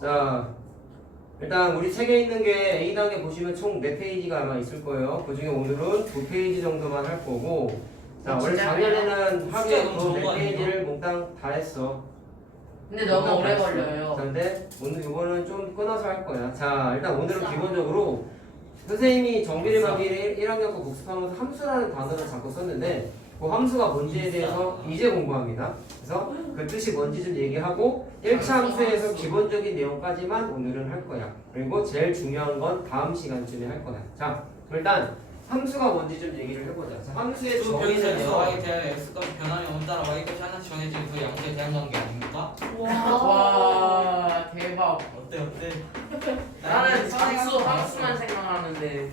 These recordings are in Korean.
자, 일단 우리 책에 있는 게 A단계 보시면 총 4페이지가 아마 있을 거예요. 그 중에 오늘은 2페이지 정도만 할 거고. 자, 원래 작년에는 하루에 그 4페이지를 몽땅 다 했어. 근데 너무 오래 걸려요. 근데 오늘 이거는 좀 끊어서 할 거야. 자, 일단 오늘은 기본적으로 선생님이 정비례 반비례 1학년 거 복습하면서 함수라는 단어를 자꾸 썼는데 그 함수가 뭔지에 대해서 이제 공부합니다. 그래서 그 뜻이 뭔지 좀 얘기하고 1차 함수에서 기본적인 내용까지만 오늘은 할 거야. 그리고 제일 중요한 건 다음 시간쯤에 할 거야. 자, 일단 함수가 뭔지 좀 얘기를 해보자. 자, 함수의 정의는 y에 대한 x값 변함이 없다라 y값이 하나씩 정해진 그 양수에 대한 관계 아닙니까? 와 대박. 어때? 나는 함수만 생각하는데.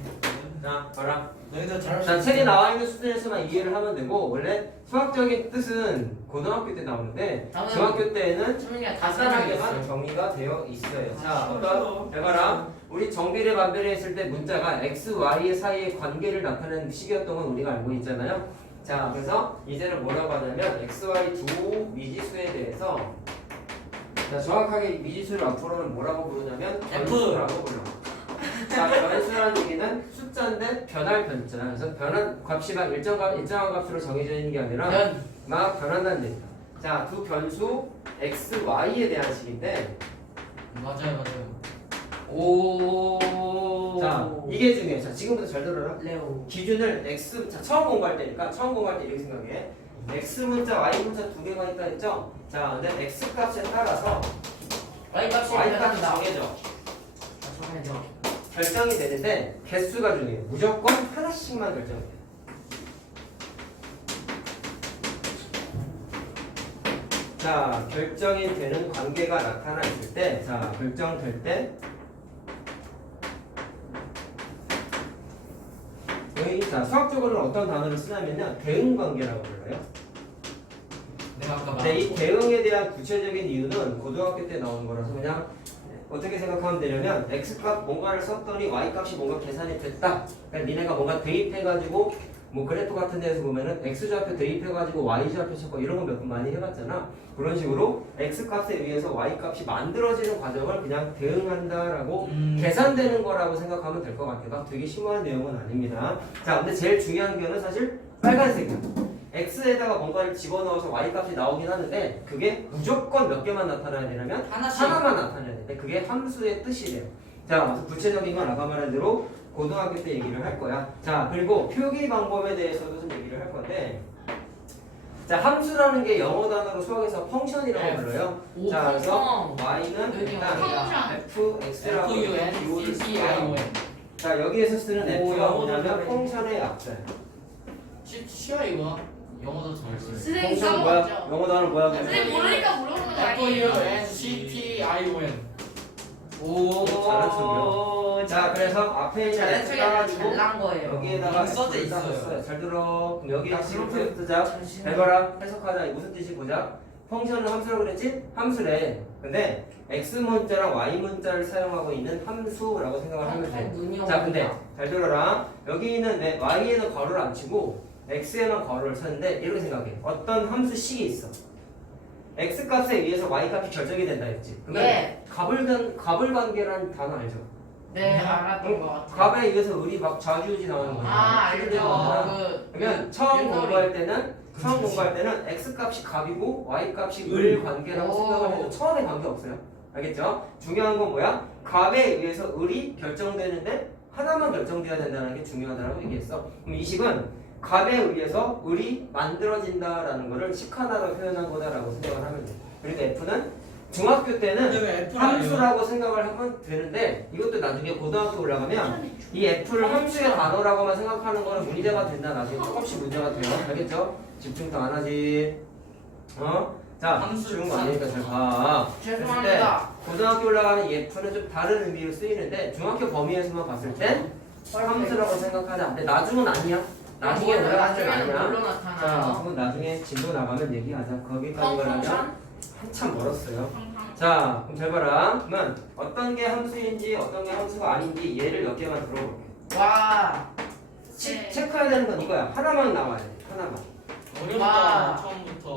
자, 봐라. 너희도 잘. 자, 책에 나와 있는 수준에서만 이해를 하면 되고 원래 수학적인 뜻은 고등학교 때 나오는데 중학교 때는 수민이가 간단하게만 정의가 되어 있어요. 자, 어떤 해봐라. 우리 정비례 반비례 했을 때 문자가 x, y 사이의 관계를 나타내는 식이었던 건 우리가 알고 있잖아요. 자, 그래서 이제는 뭐라고 하냐면 x, y 두 미지수에 대해서 자, 정확하게 미지수를 앞으로는 뭐라고 부르냐면 변수라고 불러. 자, 변수라는 얘기는 숫자인데 변할 변자. 그래서 변한 값이 막 일정한 값으로 정해져 있는 게 아니라 막 변한다는 얘기다. 자, 두 변수 x, y에 대한 식인데 맞아요. 오. 자, 이게 중요해. 자, 지금부터 잘 들어라. 레오. 기준을 x, 자, 처음 공부할 때니까 처음 공부할 때 이렇게 생각해. x 문자, y 문자 두 개가 있다 했죠? 자, 근데 x 값에 따라서 y 값이 정해져. 결정이 되는데 개수가 중요해. 무조건 하나씩만 결정이 돼. 자, 결정이 되는 관계가 나타나 있을 때, 자, 결정될 때, 여기, 자, 수학적으로는 어떤 단어를 쓰냐면요, 대응 관계라고 불러요. 내가 아까 근데 이 대응에 대한 구체적인 이유는 고등학교 때 나오는 거라서 그냥 어떻게 생각하면 되냐면 x값 뭔가를 썼더니 y값이 뭔가 계산이 됐다. 그러니까 니네가 뭔가 대입해가지고 뭐 그래프 같은 데서 보면은 x좌표 대입해가지고 y좌표 찾고 이런 거 몇 번 많이 해봤잖아. 그런 식으로 x값에 의해서 y값이 만들어지는 과정을 그냥 대응한다라고 계산되는 거라고 생각하면 될 것 같아요. 막 되게 심오한 내용은 아닙니다. 자, 근데 제일 중요한 거는 사실 빨간색이야. x에다가 뭔가를 집어넣어서 y값이 나오긴 하는데 그게 무조건 몇 개만 나타나야 되냐면 하나만 나타나야 돼. 근데 그게 함수의 뜻이래요. 자, 그래서 구체적인 건 아까 말한 대로 고등학교 때 얘기를 할 거야. 자, 그리고 표기 방법에 대해서도 좀 얘기를 할 건데 자, 함수라는 게 영어 단어로 수학에서 펑션이라고 불러요. 자, 그래서 y는 일단 fx라고 FUNCTION. 자, 여기에서 쓰는 f가 뭐냐면 펑션의 약자야. 쉬워 이거. 영어도 잘 써요. 선생님 펑션 뭐야? 까먹었죠? 영어 단어 뭐야? 선생님 모르니까 물어보는 거 아니에요? FUNCTION. 오. 잘한 척이요. 자, 그래서 앞에 있는 잘난 f 척이 아니라 따가지고 잘난 거예요. 여기에다가 여기 써져 F를 딱 있어요. 썼어요. 잘 들어. 그럼 여기에 아, 지금 그렇게 쓰자. 잠시만요. 해봐라. 해석하자. 이게 무슨 뜻이 보자. 펑션은 함수라고 그랬지? 함수래. 근데 x 문자랑 y 문자를 사용하고 있는 함수라고 생각을 하면 돼. 자, 근데 잘 들어라. 여기는 y에는 괄호를 안 치고 x에만 괄호를 쳤는데 이렇게 생각해. 어떤 함수식이 있어. x 값에 의해서 y 값이 결정이 된다 했지. 그러면 예. 갑을 관계라는 단어 알죠? 네, 알았던 것 같아요. 갑에 의해서 을이 막 좌지우지 나오는 거야. 아, 실제로는. 알죠. 그러면 처음 윷놀이. 공부할 때는 x 값이 갑이고 y 값이 을 관계라고 오. 생각을 해도 처음에 관계 없어요. 알겠죠? 중요한 건 뭐야? 갑에 의해서 을이 결정되는데 하나만 결정돼야 된다는 게 중요하다고 얘기했어. 그럼 이 식은 갑에 의해서 을이 만들어진다라는 거를 식 하나로 표현한 거다라고 생각을 하면 돼. 그리고 f는 중학교 때는 근데 왜 F를 함수라고 생각을 하면 되는데 이것도 나중에 고등학교 올라가면 이 f를 함수의 단어라고만 생각하는 거는 문제가 된다. 나중에 조금씩 문제가 돼요. 알겠죠? 집중도 안 하지. 자, 함수 쉬운 거 아니니까 잘 봐. 죄송합니다. 고등학교 올라가면 이 f는 좀 다른 의미로 쓰이는데 중학교 범위에서만 봤을 땐 함수라고 생각하자. 근데 나중은 아니야. 나중에 올라가는 건 아니야. 뭘로 자, 나타나요? 그건 나중에 진도 나가면 얘기하자. 거기까지 가려면 펑션? 한참 멀었어요. 자, 그럼 잘 봐라. 그러면 어떤 게 함수인지 어떤 게 함수가 아닌지 예를 몇 개만 들어볼게. 와. 네. 체크해야 되는 건 이거야. 하나만 나와야 돼. 하나만. 어렵다 처음부터.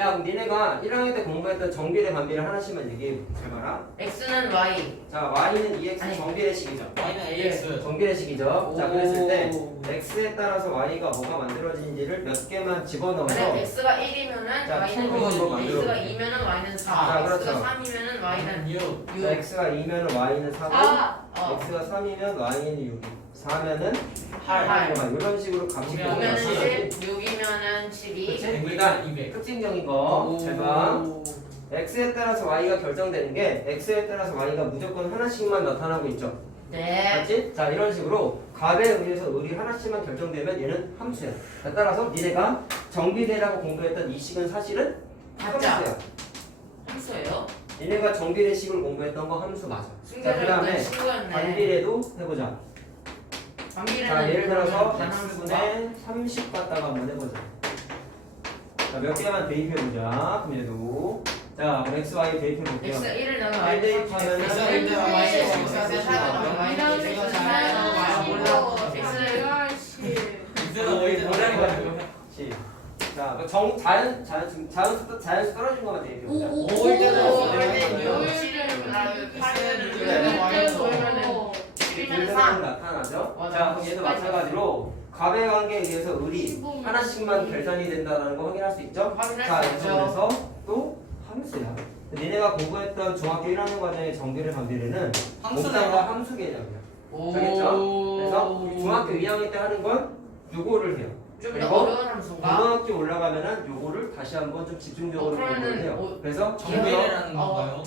야 그럼 니네가 1학년 때 공부했던 정비례 반비례 하나씩만 얘기해. 잘 봐라. X는 Y. 자 y는 2x 아니. 정비례식이죠. Y는 AX. 정비례식이죠. 자 그랬을 때 오. x에 따라서 y가 뭐가 만들어지는지를 몇 개만 집어넣어서 만약 X가 1이면은 자, Y는 친구로 5, 만들어. X가 2면은 Y는 4, 자, 그렇죠. X가 3이면은 Y는 6. 6. 자, x가 2면은 y는 4고 x가 3이면 y는 6 4면은 8. 이런 식으로 값이 5면은 변하지. 10, 6이면은 12. 그치? 일단 200. 특징적인 거 잘 봐. x에 따라서 y가 결정되는 게 x에 따라서 y가 무조건 하나씩만 나타나고 있죠. 네. 맞지? 자 이런 식으로 값에 의해서 을이 하나씩만 결정되면 얘는 함수야. 자, 따라서 니네가 정비례라고 공부했던 이 식은 사실은 맞아. 함수야. 함수예요? 니네가 정비례식을 공부했던 거 함수 맞아. 자 승계를 그다음에 했던 친구였네. 반비례도 해보자. 반비례는 자 예를 들어서 반함수가 x분의 30 갖다가 한번 해보자. 자 몇 개만 대입해보자. 그럼 얘도 자 그럼 x, y 대입해볼게요. X가 1을 넣으면 1 대입하면은 X가 1 X가 넣으면 Y, 일 X가 4 넣으면 Y, X가 4 넣으면 Y 몰라. X는 오히려 뭐라는 거야? 그렇지. 자, 그 자연수 떨어진 것만 대입해보자. 오, 오, 일단은 오, 없어. 일단은 오, 7을 일단은 3. 나타나죠. 맞아. 자, 그럼 얘도 마찬가지로 값의 관계에 의해서 을이 하나씩만 계산이 된다는 거 확인할 수 있죠. 확인할 자, 수 있죠. 그래서 또 함수야. 니네가 공부했던 중학교 1학년 과정의 정비례 반비례는 함수네요. 모두 다 함수 개념이야. 알겠죠? 그래서 중학교 2학년 때 하는 건 요거를 해요. 좀더 그리고 어려운 함수인가? 고등학교 올라가면은 요거를 다시 한번 좀 집중적으로 그러면은 공부를 해요. 어, 그래서 정비례라는 건가요?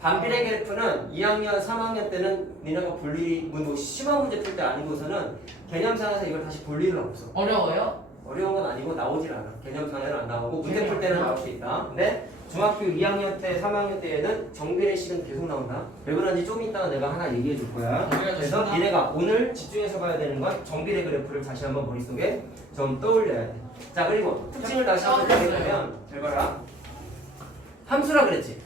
반비례 그래프는 2학년, 3학년 때는 니네가 분리 뭐 심화 문제 풀 때 아니고서는 개념상에서 이걸 다시 볼 일은 없어. 어려워요? 어려운 건 아니고 나오질 않아. 개념상에는 안 나오고 문제 풀 때는 나올 수 있다. 근데 중학교 2학년 때, 3학년 때에는 정비례식은 계속 나온다. 왜 그런지 좀 이따가 내가 하나 얘기해 줄 거야. 그래서 니네가 오늘 집중해서 봐야 되는 건 정비례 그래프를 다시 한번 머릿속에 좀 떠올려야 돼. 자 그리고 특징을 다시 한번 얘기해보면 잘 봐라. 함수라 그랬지?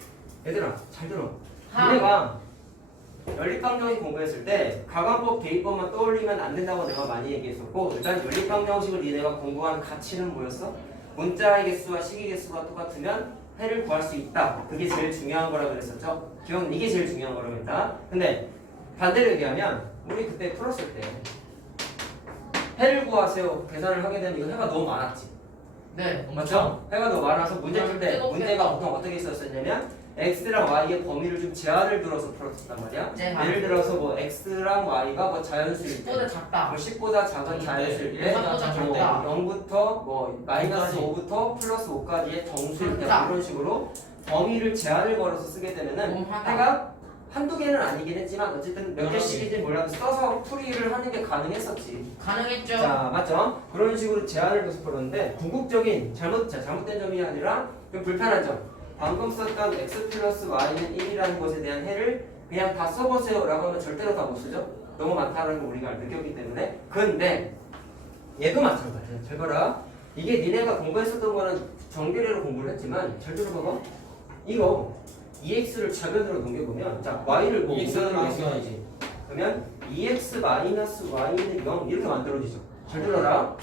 얘들아 잘 들어. 니네가 연립방정식 공부했을 때 가관법, 대입법만 떠올리면 안 된다고 내가 많이 얘기했었고 일단 연립방정식을 니네가 공부한 가치는 뭐였어? 문자의 개수와 식의 개수가 똑같으면 해를 구할 수 있다. 그게 제일 중요한 거라 그랬었죠? 이게 제일 중요한 거라고 했다. 근데 반대로 얘기하면 우리 그때 풀었을 때 해를 구하세요 계산을 하게 되면 이거 해가 너무 많았지. 네. 맞죠? 해가 너무 많아서 문제 풀 때 문제가 보통 어떻게 있었냐면 x랑 y의 범위를 좀 제한을 들어서 풀었단 말이야. 네, 예를 들어서 뭐 x랑 y가 뭐 자연수일 때, 10보다 작다. 뭐 10보다 작은 자연수일 때, 예상보다 뭐 작다. 0부터 뭐 마이너스 5부터 플러스 5까지의 정수일 때 작다. 이런 식으로 범위를 제한을 걸어서 쓰게 되면은 옴하다. 해가 한두 개는 아니긴 했지만 어쨌든 몇 여러 개씩인지 몰라도 써서 풀이를 하는 게 가능했었지. 가능했죠? 자, 맞죠? 그런 식으로 제한을 둬서 풀었는데 궁극적인 잘못된 점이 아니라 좀 불편한 점. 방금 썼던 x 플러스 y는 1이라는 것에 대한 해를 그냥 다 써보세요 라고 하면 절대로 다 못 쓰죠. 너무 많다는 걸 우리가 느꼈기 때문에. 근데 얘도 마찬가지야. 잘 봐라. 이게 니네가 공부했었던 거는 정비례로 공부를 했지만 잘 들어봐봐. 이거 2x를 좌변으로 넘겨보면 자 y를 뭐 2x 우변으로 는 넘겨야지. 그러면 2x 마이너스 y는 0 이렇게 만들어지죠. 잘 들어라.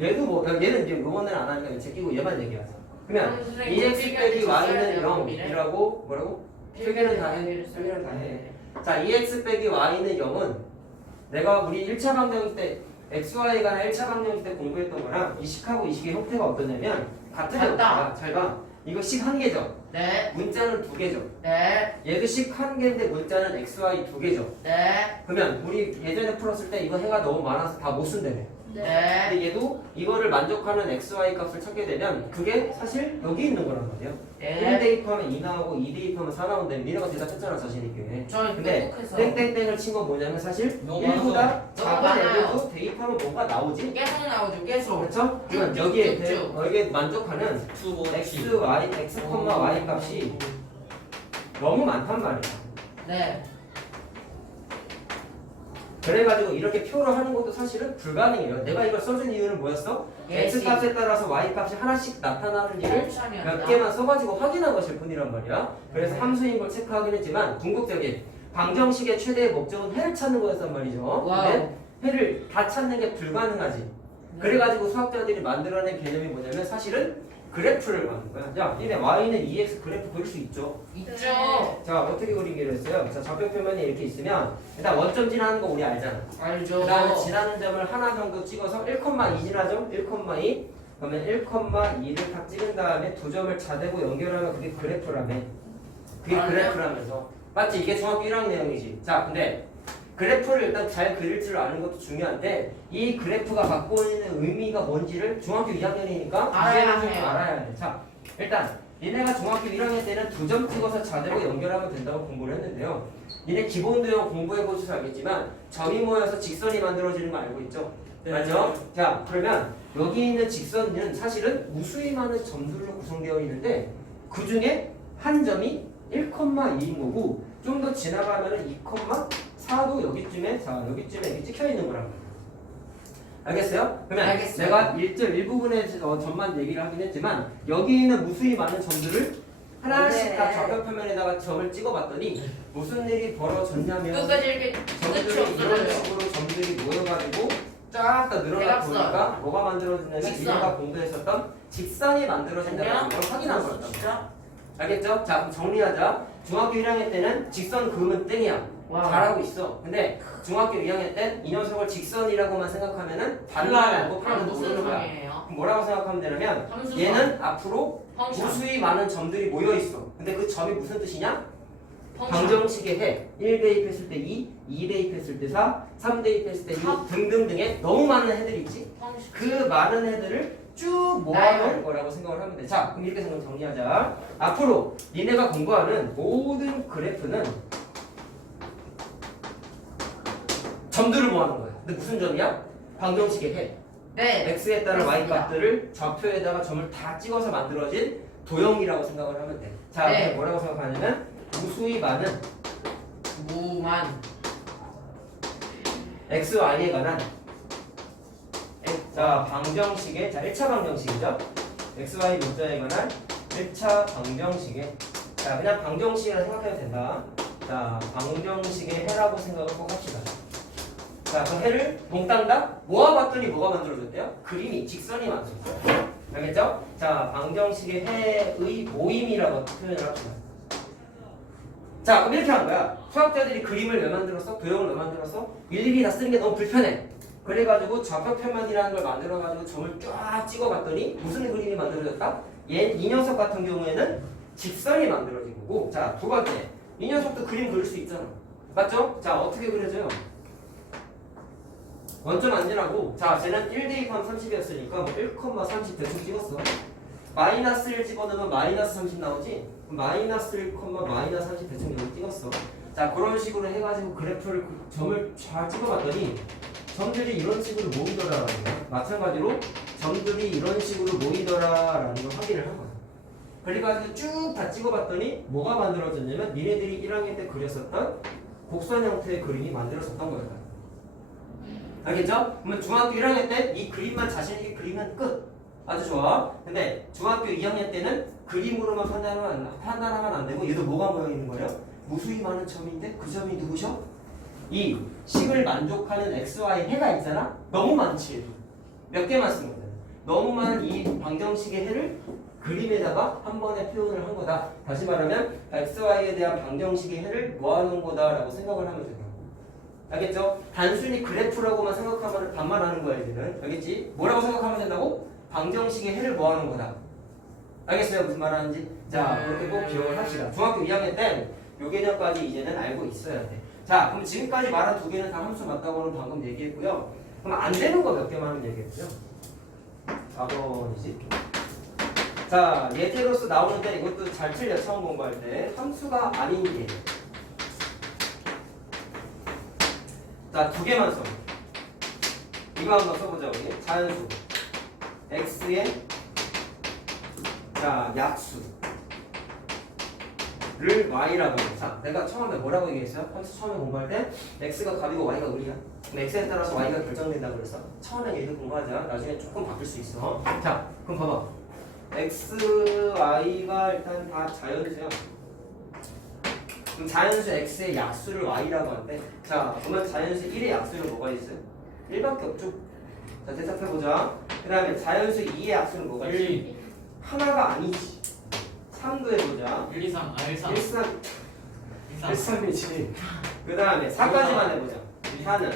얘도 뭐 얘는 이제 요거는 안 하니까 제끼고 얘만 얘기하자. 그러면 2x 빼기 y는 0이라고 뭐라고? 표현은 다 해. 표현은 다 해. 자 2x 빼기 y는 0은 내가 우리 1차 방정식 때 xy에 관한 1차 방정식 때 공부했던 거랑 이 식하고 이 식의 형태가 어떠냐면 같은 형태야. 잘 봐. 이거 식 한 개죠. 네. 문자는 두 개죠. 네. 얘도 식 한 개인데 문자는 xy 두 개죠. 네. 그러면 우리 예전에 풀었을 때 이거 해가 너무 많아서 다 못 쓴다며. 네. 근데 얘도 이거를 만족하는 xy 값을 찾게 되면 그게 사실 여기 있는 거란 말이에요. 1 네. 대입하면 2 나오고 2 대입하면 4 나오는데 미래가 대답했잖아 자신 있게. 저희 근데 똑똑해서 땡땡땡을 친 건 뭐냐면 사실 너무 1보다 너무 작은 많아요. 애들도 대입하면 뭐가 나오지? 계속 나오죠. 계속. 그렇죠? 그러면 여기에 여기에 만족하는 x, y, x, y 값이 너무 많단 말이야. 네. 그래가지고 이렇게 표로 하는 것도 사실은 불가능해요. 내가 이걸 써준 이유는 뭐였어? x 값에 따라서 y 값이 하나씩 나타나는 일을 몇 개만 써가지고 확인한 것일 뿐이란 말이야. 그래서 함수인 걸 체크하긴 했지만 궁극적인 방정식의 최대의 목적은 해를 찾는 거였단 말이죠. 근데 해를 다 찾는 게 불가능하지. 그래가지고 수학자들이 만들어낸 개념이 뭐냐면 사실은 그래프를 만든 거야. 자, 근데 y는 2x 그래프 그릴 수 있죠. 있죠. 자, 어떻게 그리기로 했어요? 자, 좌표 표면이 이렇게 있으면 일단 원점 지나는 거 우리 알잖아. 알죠. 그 다음에 지나는 점을 하나 정도 찍어서 1,2 지나죠? 1,2 그러면 1,2를 딱 찍은 다음에 두 점을 자대고 연결하면 그게 그래프라며. 그게 아, 그래프라면서 맞지? 이게 중학교 1학년 내용이지. 자, 근데 그래프를 일단 잘 그릴 줄 아는 것도 중요한데 이 그래프가 갖고 있는 의미가 뭔지를 중학교 2학년이니까 알아야 이제는 좀 해요. 알아야 돼. 자, 일단 얘네가 중학교 1학년 때는 두 점 찍어서 자대고 연결하면 된다고 공부를 했는데요. 얘네 기본 도형 공부해 보셔서 알겠지만 점이 모여서 직선이 만들어지는 거 알고 있죠? 네. 맞죠? 자, 그러면 여기 있는 직선은 사실은 무수히 많은 점들로 구성되어 있는데 그 중에 한 점이 1,2인 거고 좀 더 지나가면은 2,4도 여기쯤에 자 여기쯤에 이렇게 찍혀 있는 거란 말이야. 알겠어요? 그러면 알겠어요. 내가 일부분의 점만 얘기를 하긴 했지만 여기 있는 무수히 많은 점들을 하나씩 네. 다 좌표 표면에다가 점을 찍어봤더니 무슨 일이 벌어졌냐면 끝까지 이렇게 끝이 점들이 이런 없어져요. 식으로 점들이 모여가지고 쫙 다 늘어나 대각선. 보니까 뭐가 만들어지냐면 직선. 우리가 공부했었던 직선이 만들어진다는 걸 확인한 거였다. 진짜? 알겠죠? 자, 그럼 정리하자. 중학교 1학년 때는 직선 그으면 땡이야. 와. 잘하고 있어. 근데 중학교 2학년 때 이 녀석을 직선이라고만 생각하면은 반말을 하고 그럼 반은 무슨 모르는 거야. 상이에요? 그럼 뭐라고 생각하면 되냐면 함수선. 얘는 앞으로 펑션. 무수히 많은 점들이 모여 있어. 근데 그 점이 무슨 뜻이냐? 펑션. 방정식의 해. 1 대입했을 때 2, 2 대입했을 때 4, 3 대입했을 때 6 등등등의 너무 많은 해들이 있지. 펑션. 그 많은 해들을 쭉 모아놓을 거라고 생각을 하면 돼. 자, 그럼 이렇게 생각 정리하자. 앞으로 니네가 공부하는 모든 그래프는 점들을 모아놓은 거야. 근데 무슨 점이야? 방정식의 해. 네. x에 따른 y 그렇습니다. 값들을 좌표에다가 점을 다 찍어서 만들어진 도형이라고 생각을 하면 돼. 자, 네. 그럼 뭐라고 생각하냐면 무수히 많은 무만. x, y에 관한 자, 방정식의 자 1차 방정식이죠. x, y 문자에 관한 1차 방정식의 자, 그냥 방정식이라 생각해도 된다. 자, 방정식의 해라고 생각을 꼭 합시다. 자, 그 해를 몽땅 다 모아봤더니 뭐가 만들어졌대요? 그림이, 직선이 만들어졌어요. 알겠죠? 자, 방정식의 해의 모임이라고 표현을 합시다. 자, 그럼 이렇게 한 거야. 수학자들이 그림을 왜 만들었어? 도형을 왜 만들었어? 일일이 다 쓰는 게 너무 불편해. 그래가지고 좌표 표면이라는 걸 만들어가지고 점을 쫙 찍어봤더니 무슨 그림이 만들어졌다? 이 녀석 같은 경우에는 직선이 만들어진 거고, 자, 두 번째, 이 녀석도 그림 그릴 수 있잖아. 맞죠? 자, 어떻게 그려져요? 원점 안 지나고, 자, 쟤는 1 대입하면 30이었으니까 뭐 1,30 대충 찍었어. 마이너스 1 집어넣으면 마이너스 30 나오지? 그럼 마이너스 1, 마이너스 30 대충 여기 찍었어. 자, 그런 식으로 해가지고 그래프를, 점을 잘 찍어봤더니 점들이 이런 식으로 모이더라라는 거야. 마찬가지로 점들이 이런 식으로 모이더라라는 걸 확인을 한 거야. 그래가지고 쭉 다 찍어봤더니 뭐가 만들어졌냐면 니네들이 1학년 때 그렸었던 곡선 형태의 그림이 만들어졌던 거야. 알겠죠? 그러면 중학교 1학년 때 이 그림만 자신있게 그리면 끝. 아주 좋아. 근데 중학교 2학년 때는 그림으로만 판단하면 안 되고 얘도 뭐가 모여 있는 거예요? 무수히 많은 점인데 그 점이 누구셔? 이 식을 만족하는 xy 해가 있잖아? 너무 많지. 몇 개만 쓰는 거야. 너무 많은 이 방정식의 해를 그림에다가 한 번에 표현을 한 거다. 다시 말하면 xy에 대한 방정식의 해를 모아놓은 거다라고 생각을 하면 된다. 알겠죠? 단순히 그래프라고만 생각하면 반말하는 거야 얘는. 알겠지? 뭐라고 생각하면 된다고? 방정식의 해를 모아놓은 거다. 알겠어요? 무슨 말 하는지? 자, 그렇게 꼭 기억을 합시다. 중학교 2학년 때 요 개념까지 이제는 알고 있어야 돼. 자, 그럼 지금까지 말한 두 개는 다 함수 맞다고는 방금 얘기했고요. 그럼 안 되는 거 몇 개만 하면 얘기했고요. 4번이지. 자, 예제로서 나오는데 이것도 잘 틀려. 처음 공부할 때 함수가 아닌 게. 자, 두 개만 써. 이거 한번 써보자 우리. 자연수 x의 자 약수를 y라고 해. 자, 내가 처음에 뭐라고 얘기했어요? 함수 처음에 공부할 때 x가 값이고 y가 을이야. 그럼 x에 따라서 y가 결정된다고 그랬어. 처음엔 이렇게 공부하자. 나중에 조금 바뀔 수 있어. 자, 그럼 봐봐. x, y가 일단 다 자연수야. 그럼 자연수 x의 약수를 y라고 한대. 자, 그러면 자연수 1의 약수는 뭐가 있어요? 1밖에 없죠. 자, 대답해보자. 그 다음에 자연수 2의 약수는 뭐가 있어요? 하나가 아니지. 3도 해보자. 1, 2, 3, 1, 3, 13이지. 그 다음에 4까지만 해보자. 4는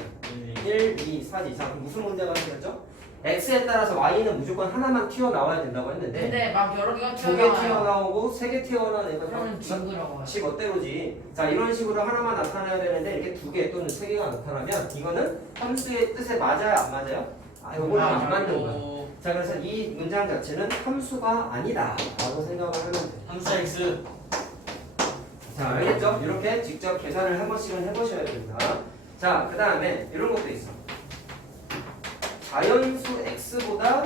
1, 2, 4지. 자, 그럼 무슨 문제가 생겼죠? x에 따라서 y는 무조건 하나만 튀어나와야 된다고 했는데 근데 막 여러 개가 2개 튀어나오고 3개 튀어나오니까 그러면 징그러워요. 지 멋대로지. 자, 이런 식으로 하나만 나타나야 되는데 이렇게 2개 또는 3개가 나타나면 이거는 함수의 뜻에 맞아요? 안 맞아요? 아, 이거는 안 맞는 거야. 자, 그래서 이 문장 자체는 함수가 아니다 라고 생각을 하면 돼. 함수 x. 자, 알겠죠? 이렇게 직접 계산을 한 번씩은 해보셔야 됩니다. 자, 그 다음에 이런 것도 있어. 자연수 x보다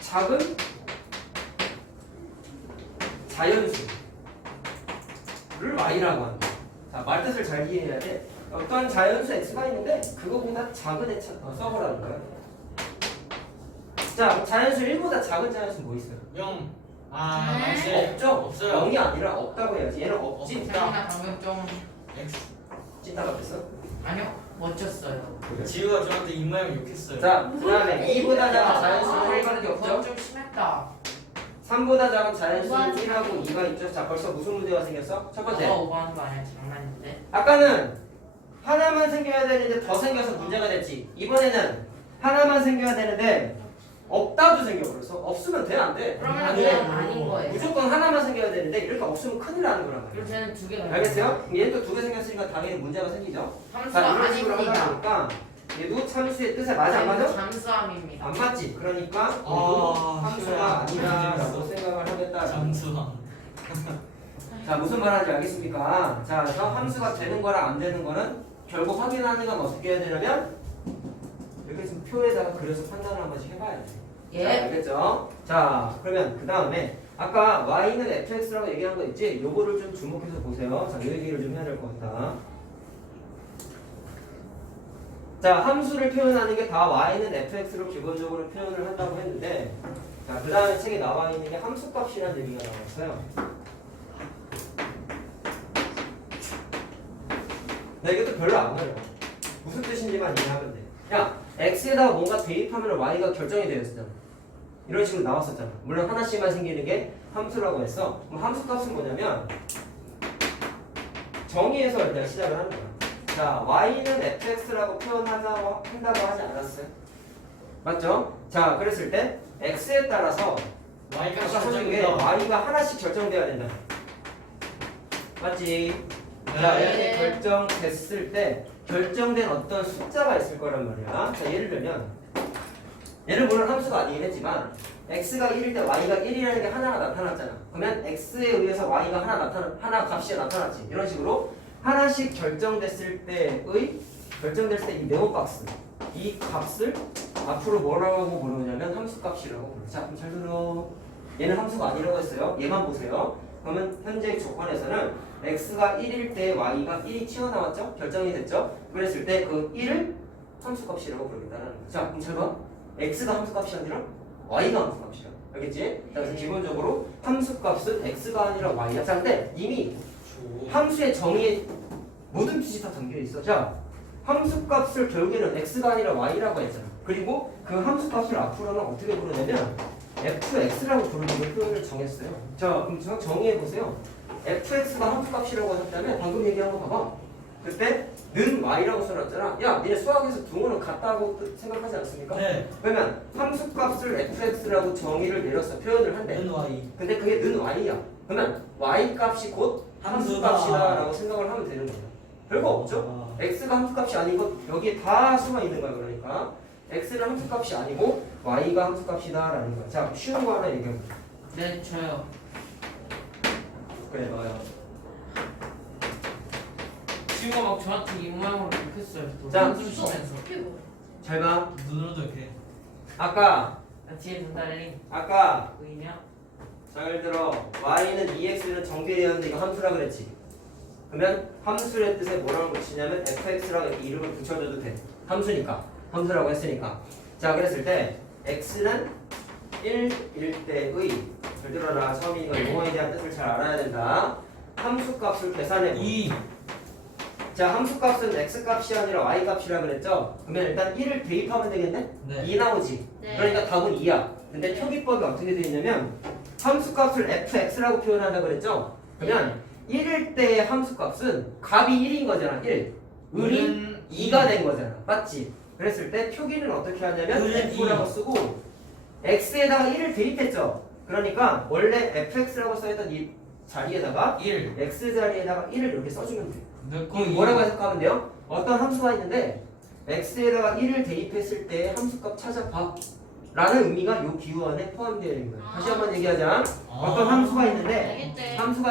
작은 자연수를 y라고 한다. 자, 말뜻을 잘 이해해야 돼. 어떤 자연수 x가 있는데 그거보다 작은 애 써보라는 거야. 자, 자연수 1보다 작은 자연수 뭐 있어요? 0. 네. 없죠? 없어요. 0이 아니라 없다고 해야지. 얘는 없지. 장이나 방금 좀 x. 찐따가 됐어? 아니요 멋졌어요. 지우가 저한테 이 모양 욕했어요. 자, 그 다음에 2보다 작은 자연수는 1밖에 그건 없죠? 좀 심했다. 3보다 작은 자연수는 1하고 2가 있죠? 자, 벌써 무슨 문제가 생겼어? 첫 번째. 아까 오버하는 거 아니야? 장난인데. 아까는 하나만 생겨야 되는데 더 생겨서 문제가 됐지. 이번에는 하나만 생겨야 되는데 없다도 생겨버렸어. 없으면 돼, 안 돼? 그러면 안 그냥 돼. 아닌 거예요. 무조건 하나만 생겨야 되는데 이렇게 없으면 큰일 나는 거란 그리고 말이야. 쟤는 두 개가 알겠어요? 얘는 또 2개 생겼으니까 당연히 문제가 생기죠? 함수가 자, 이런 식으로 하다 아닙니다. 보니까 얘도 참수의 뜻에 맞아, 안 맞아? 잠수함입니다. 안 맞지. 그러니까 아, 함수가 싫어요. 아니다라고 생각을 하겠다. 잠수함. 자, 무슨 말하는지 알겠습니까? 자, 그래서 함수가 되는 거랑 안 되는 거는 결국 확인하는 건 어떻게 해야 되냐면 이렇게 좀 표에다가 그려서 판단을 한 번씩 해봐야 돼. 자, 예. 알겠죠? 자, 그러면 그 다음에 아까 y는 fx라고 얘기한 거 있지? 요거를 좀 주목해서 보세요. 자, 이 얘기를 좀 해야 될 것 같다. 자, 함수를 표현하는 게 다 y는 fx로 기본적으로 표현을 한다고 했는데, 자, 그 다음에 책에 나와 있는 게 함수값이라는 얘기가 나와 있어요. 나 이것도 별로 안 어려워. 무슨 뜻인지만 이해하면 돼. 야, x에다가 뭔가 대입하면 y가 결정이 되었잖아. 이런 식으로 나왔었잖아. 물론 하나씩만 생기는 게 함수라고 했어. 그럼 함수값은 뭐냐면 정의에서 일단 시작을 하는 거야. 자, y는 fx라고 한다고 하지 않았어요? 맞죠? 자, 그랬을 때 x에 따라서 y가 아까 써준 게 결정된다. y가 하나씩 결정돼야 된다. 맞지? 자, 네. 이렇게 결정됐을 때 결정된 어떤 숫자가 있을 거란 말이야. 자, 예를 들면 얘는 물론 함수가 아니긴 했지만 x가 1일 때 y가 1이라는 게 하나가 나타났잖아. 그러면 x에 의해서 y가 하나 값이 나타났지. 이런 식으로 하나씩 결정됐을 때의 결정됐을 때 이 네모 박스 이 값을 앞으로 뭐라고 부르냐면 함수값이라고 불러. 자, 그럼 잘 들어. 얘는 함수가 아니라고 했어요. 얘만 보세요. 그러면 현재 조건에서는 x가 1일 때 y가 1이 튀어나왔죠? 결정이 됐죠? 그랬을 때 그 1을 함수값이라고 부르겠다는 거죠. 자, 그럼 잘 봐. x가 함수값이 아니라 y가 함수값이야. 알겠지? 자, 그래서 기본적으로 함수값은 x가 아니라 y야. 자, 근데 이미 함수의 정의에 모든 뜻이 다 담겨 있어. 자, 함수값을 결국에는 x가 아니라 y라고 했잖아. 그리고 그 함수값을 앞으로는 어떻게 부르냐면 fx라고 부르는 걸 표현을 정했어요. 자, 그럼 정의해 보세요. fx가 함수값이라고 하셨다면 방금 얘기한 거 봐봐. 그때 는 y라고 써놨잖아. 야, 니네 수학에서 둥어는 같다고 생각하지 않습니까? 네. 그러면 함수값을 fx라고 정의를 내렸어. 표현을 한대. 는 y. 근데 그게 는 y야. 그러면 y 값이 곧 함수값이다 라고 생각을 하면 되는 거야. 별거 없죠? x가 함수값이 아니고 여기에 다 수가 있는 거야. 그러니까 x는 함수값이 아니고 y가 함수값이다 라는 거야. 자, 쉬운 거 하나 얘기해 볼게. 네 저요. 그래, 너요. 지우가 막 저한테 이 모양으로 욕했어요. 또 자, 한숨 쉬면서. 잘 봐. 눈으로도 이렇게. 아까 나 뒤에 눈 달린 보이냐? 잘 들어. y는 2x는 정비되었는데 이거 함수라 그랬지. 그러면 함수의 뜻에 뭐라고 붙이냐면 fx라고 이렇게 이름을 붙여줘도 돼. 함수니까. 함수라고 했으니까. 자, 그랬을 때 x는 1일 때의 잘 들어라. 처음에 이거 용어에 대한 뜻을 잘 알아야 된다. 함수값을 계산해. 2. 자, 함수값은 x값이 아니라 y값이라 그랬죠? 그러면 일단 1을 대입하면 되겠네? 네. 2 나오지? 네. 그러니까 답은 2야. 근데 표기법이 어떻게 되어 있냐면 함수값을 fx라고 표현한다 그랬죠? 그러면 1일 때 함수값은 값이 1인 거잖아. 1. 을이 2가 된 거잖아. 맞지? 그랬을 때 표기는 어떻게 하냐면 을은 f라고 쓰고 x에다가 1을 대입했죠. 그러니까 원래 fx라고 써있던 이 자리에다가 1 x 자리에다가 1을 이렇게 써주면 돼. 넣고 그럼 뭐라고 해석하면 돼요? 어떤 함수가 있는데 x에다가 1을 대입했을 때 함수값 찾아봐 라는 의미가 이 기호 안에 포함되어 있는 거예요. 다시 한번 얘기하자. 어떤 함수가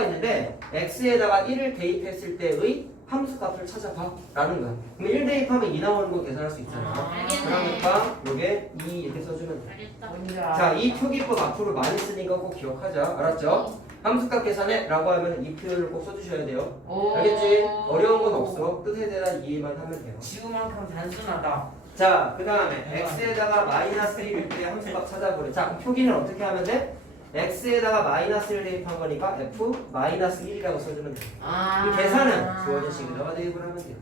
있는데 x에다가 1을 대입했을 때의 함수값을 찾아봐 라는 거야. 그럼 1 대입하면 2 나오는 거 계산할 수 있잖아. 그러니까 요게 2 이렇게 써주면 돼. 자, 이 표기법 앞으로 많이 쓰니까 꼭 기억하자. 알았죠? 함수값 계산해 라고 하면 이 표현을 꼭 써주셔야 돼요. 알겠지? 어려운 건 없어. 뜻에 대한 이해만 하면 돼요. 지구만큼 단순하다. 자, 그 다음에 x에다가 마이너스 1일 때 함수값 찾아보래. 자, 그럼 표기는 어떻게 하면 돼? x에다가 마이너스 1 대입한 거니까 f 마이너스 1이라고 써주면 돼. 이 계산은 주어진 식에다가 대입을 하면 돼요.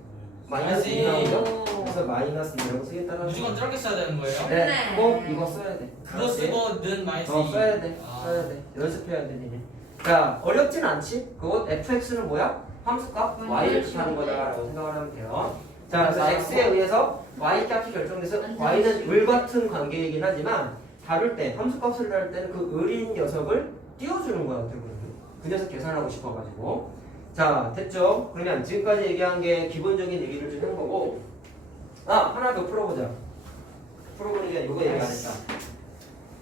마이너스 2 나오죠? 그래서 마이너스 2라고 쓰겠다는 무조건 저렇게 써야 되는 거예요? 네, 꼭 이거 써야 돼. 그거 쓰고 는 마이너스 2 써야 돼. 써야 돼. 연습해야 돼, 니네. 자, 어렵진 않지? 그거 fx는 뭐야? 함수값 y를 뜻하는 거다라고 생각을 하면 돼요. 자, 그래서 x에 의해서 y 값이 결정돼서 y는 을 같은 관계이긴 하지만 다룰 때 함수값을 다룰 때는 그 을인 녀석을 띄워주는 거야. 어떻게 보면 그 녀석 계산하고 싶어가지고. 자, 됐죠? 그러면 지금까지 얘기한 게 기본적인 얘기를 좀 해보고 하나 더 풀어보자. 풀어보는 게 이거 얘기 안 했다.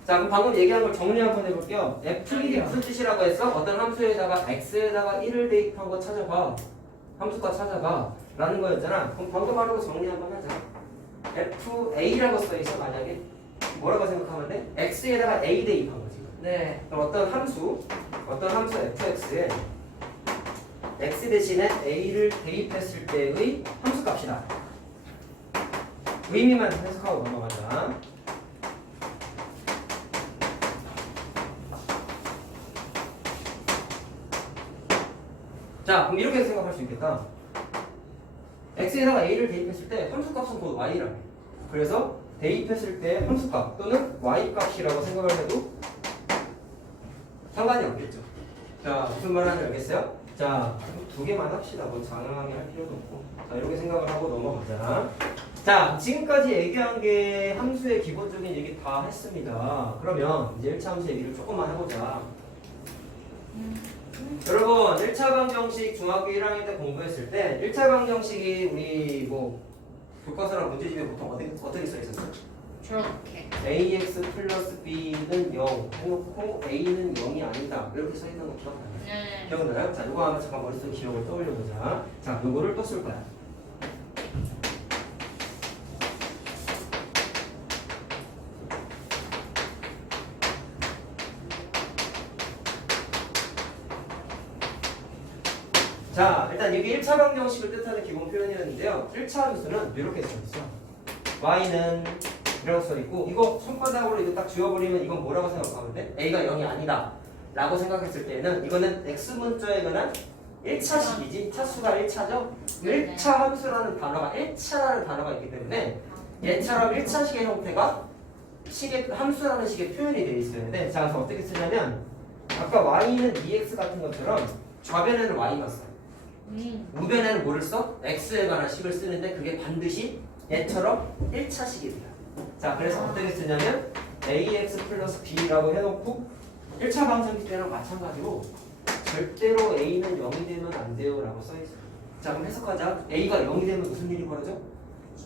자, 그럼 방금 얘기한 걸 정리 한번 해볼게요. f1이 무슨 뜻이라고 했어? 어떤 함수에다가 x에다가 1을 대입한 거 찾아봐. 함수값 찾아봐. 라는 거였잖아. 그럼 방금 하는 거 정리 한번 하자. fa라고 써있어, 만약에. 뭐라고 생각하면 돼? x에다가 a 대입한 거지. 네. 그럼 어떤 함수 fx에 x 대신에 a를 대입했을 때의 함수값이다. 의미만 해석하고 넘어가자. 자, 그럼 이렇게 생각할 수 있겠다. x에다가 a를 대입했을 때 함수값은 곧 y라고. 그래서 대입했을 때 함수값 또는 y값이라고 생각을 해도 상관이 없겠죠. 자, 무슨 말하는지 알겠어요? 자, 두 개만 합시다. 뭐 장황하게 할 필요도 없고. 자, 이렇게 생각을 하고 넘어가자. 자, 지금까지 얘기한 게 함수의 기본적인 얘기 다 했습니다. 그러면 이제 1차 함수 얘기를 조금만 해보자. 여러분, 1차 방정식 중학교 1학년 때 공부했을 때 1차 방정식이 우리 뭐 교과서랑 문제집에 보통 어떻게 써 있었어? 저렇게. ax 플러스 b는 0 해놓고 a는 0이 아니다. 이렇게 써 있는 거 기억나요? 네. 기억나요? 자, 이거 한번 잠깐 머릿속 기억을 떠올려보자. 자, 요거를 또 쓸 거야. 자, 일단 이게 1차 방정식을 뜻하는 기본 표현이었는데요. 1차 함수는 이렇게 써 있어. y는 이라고 써 있고, 이거 손바닥으로 이거 딱 지워버리면 이건 뭐라고 생각하면 돼? a가 0이 아니다 라고 생각했을 때는 이거는 x 문자에 관한 1차식이지. 차수가 1차죠? 1차 함수라는 단어가 1차라는 단어가 있기 때문에 얘처럼 1차식의 형태가 식의 함수라는 식의 표현이 되어 있어야 돼. 자, 그래서 어떻게 쓰냐면 아까 y는 2x 같은 것처럼 좌변에는 y만 써. 우변에는 뭐를 써? x에 관한 식을 쓰는데 그게 반드시 얘처럼 1차식이 돼요. 자, 그래서 어떻게 쓰냐면 ax 플러스 b라고 해놓고 1차 방정식 때랑 마찬가지로 절대로 a는 0이 되면 안 돼요 라고 써있어요. 자, 그럼 해석하자. a가 0이 되면 무슨 일이 벌어져?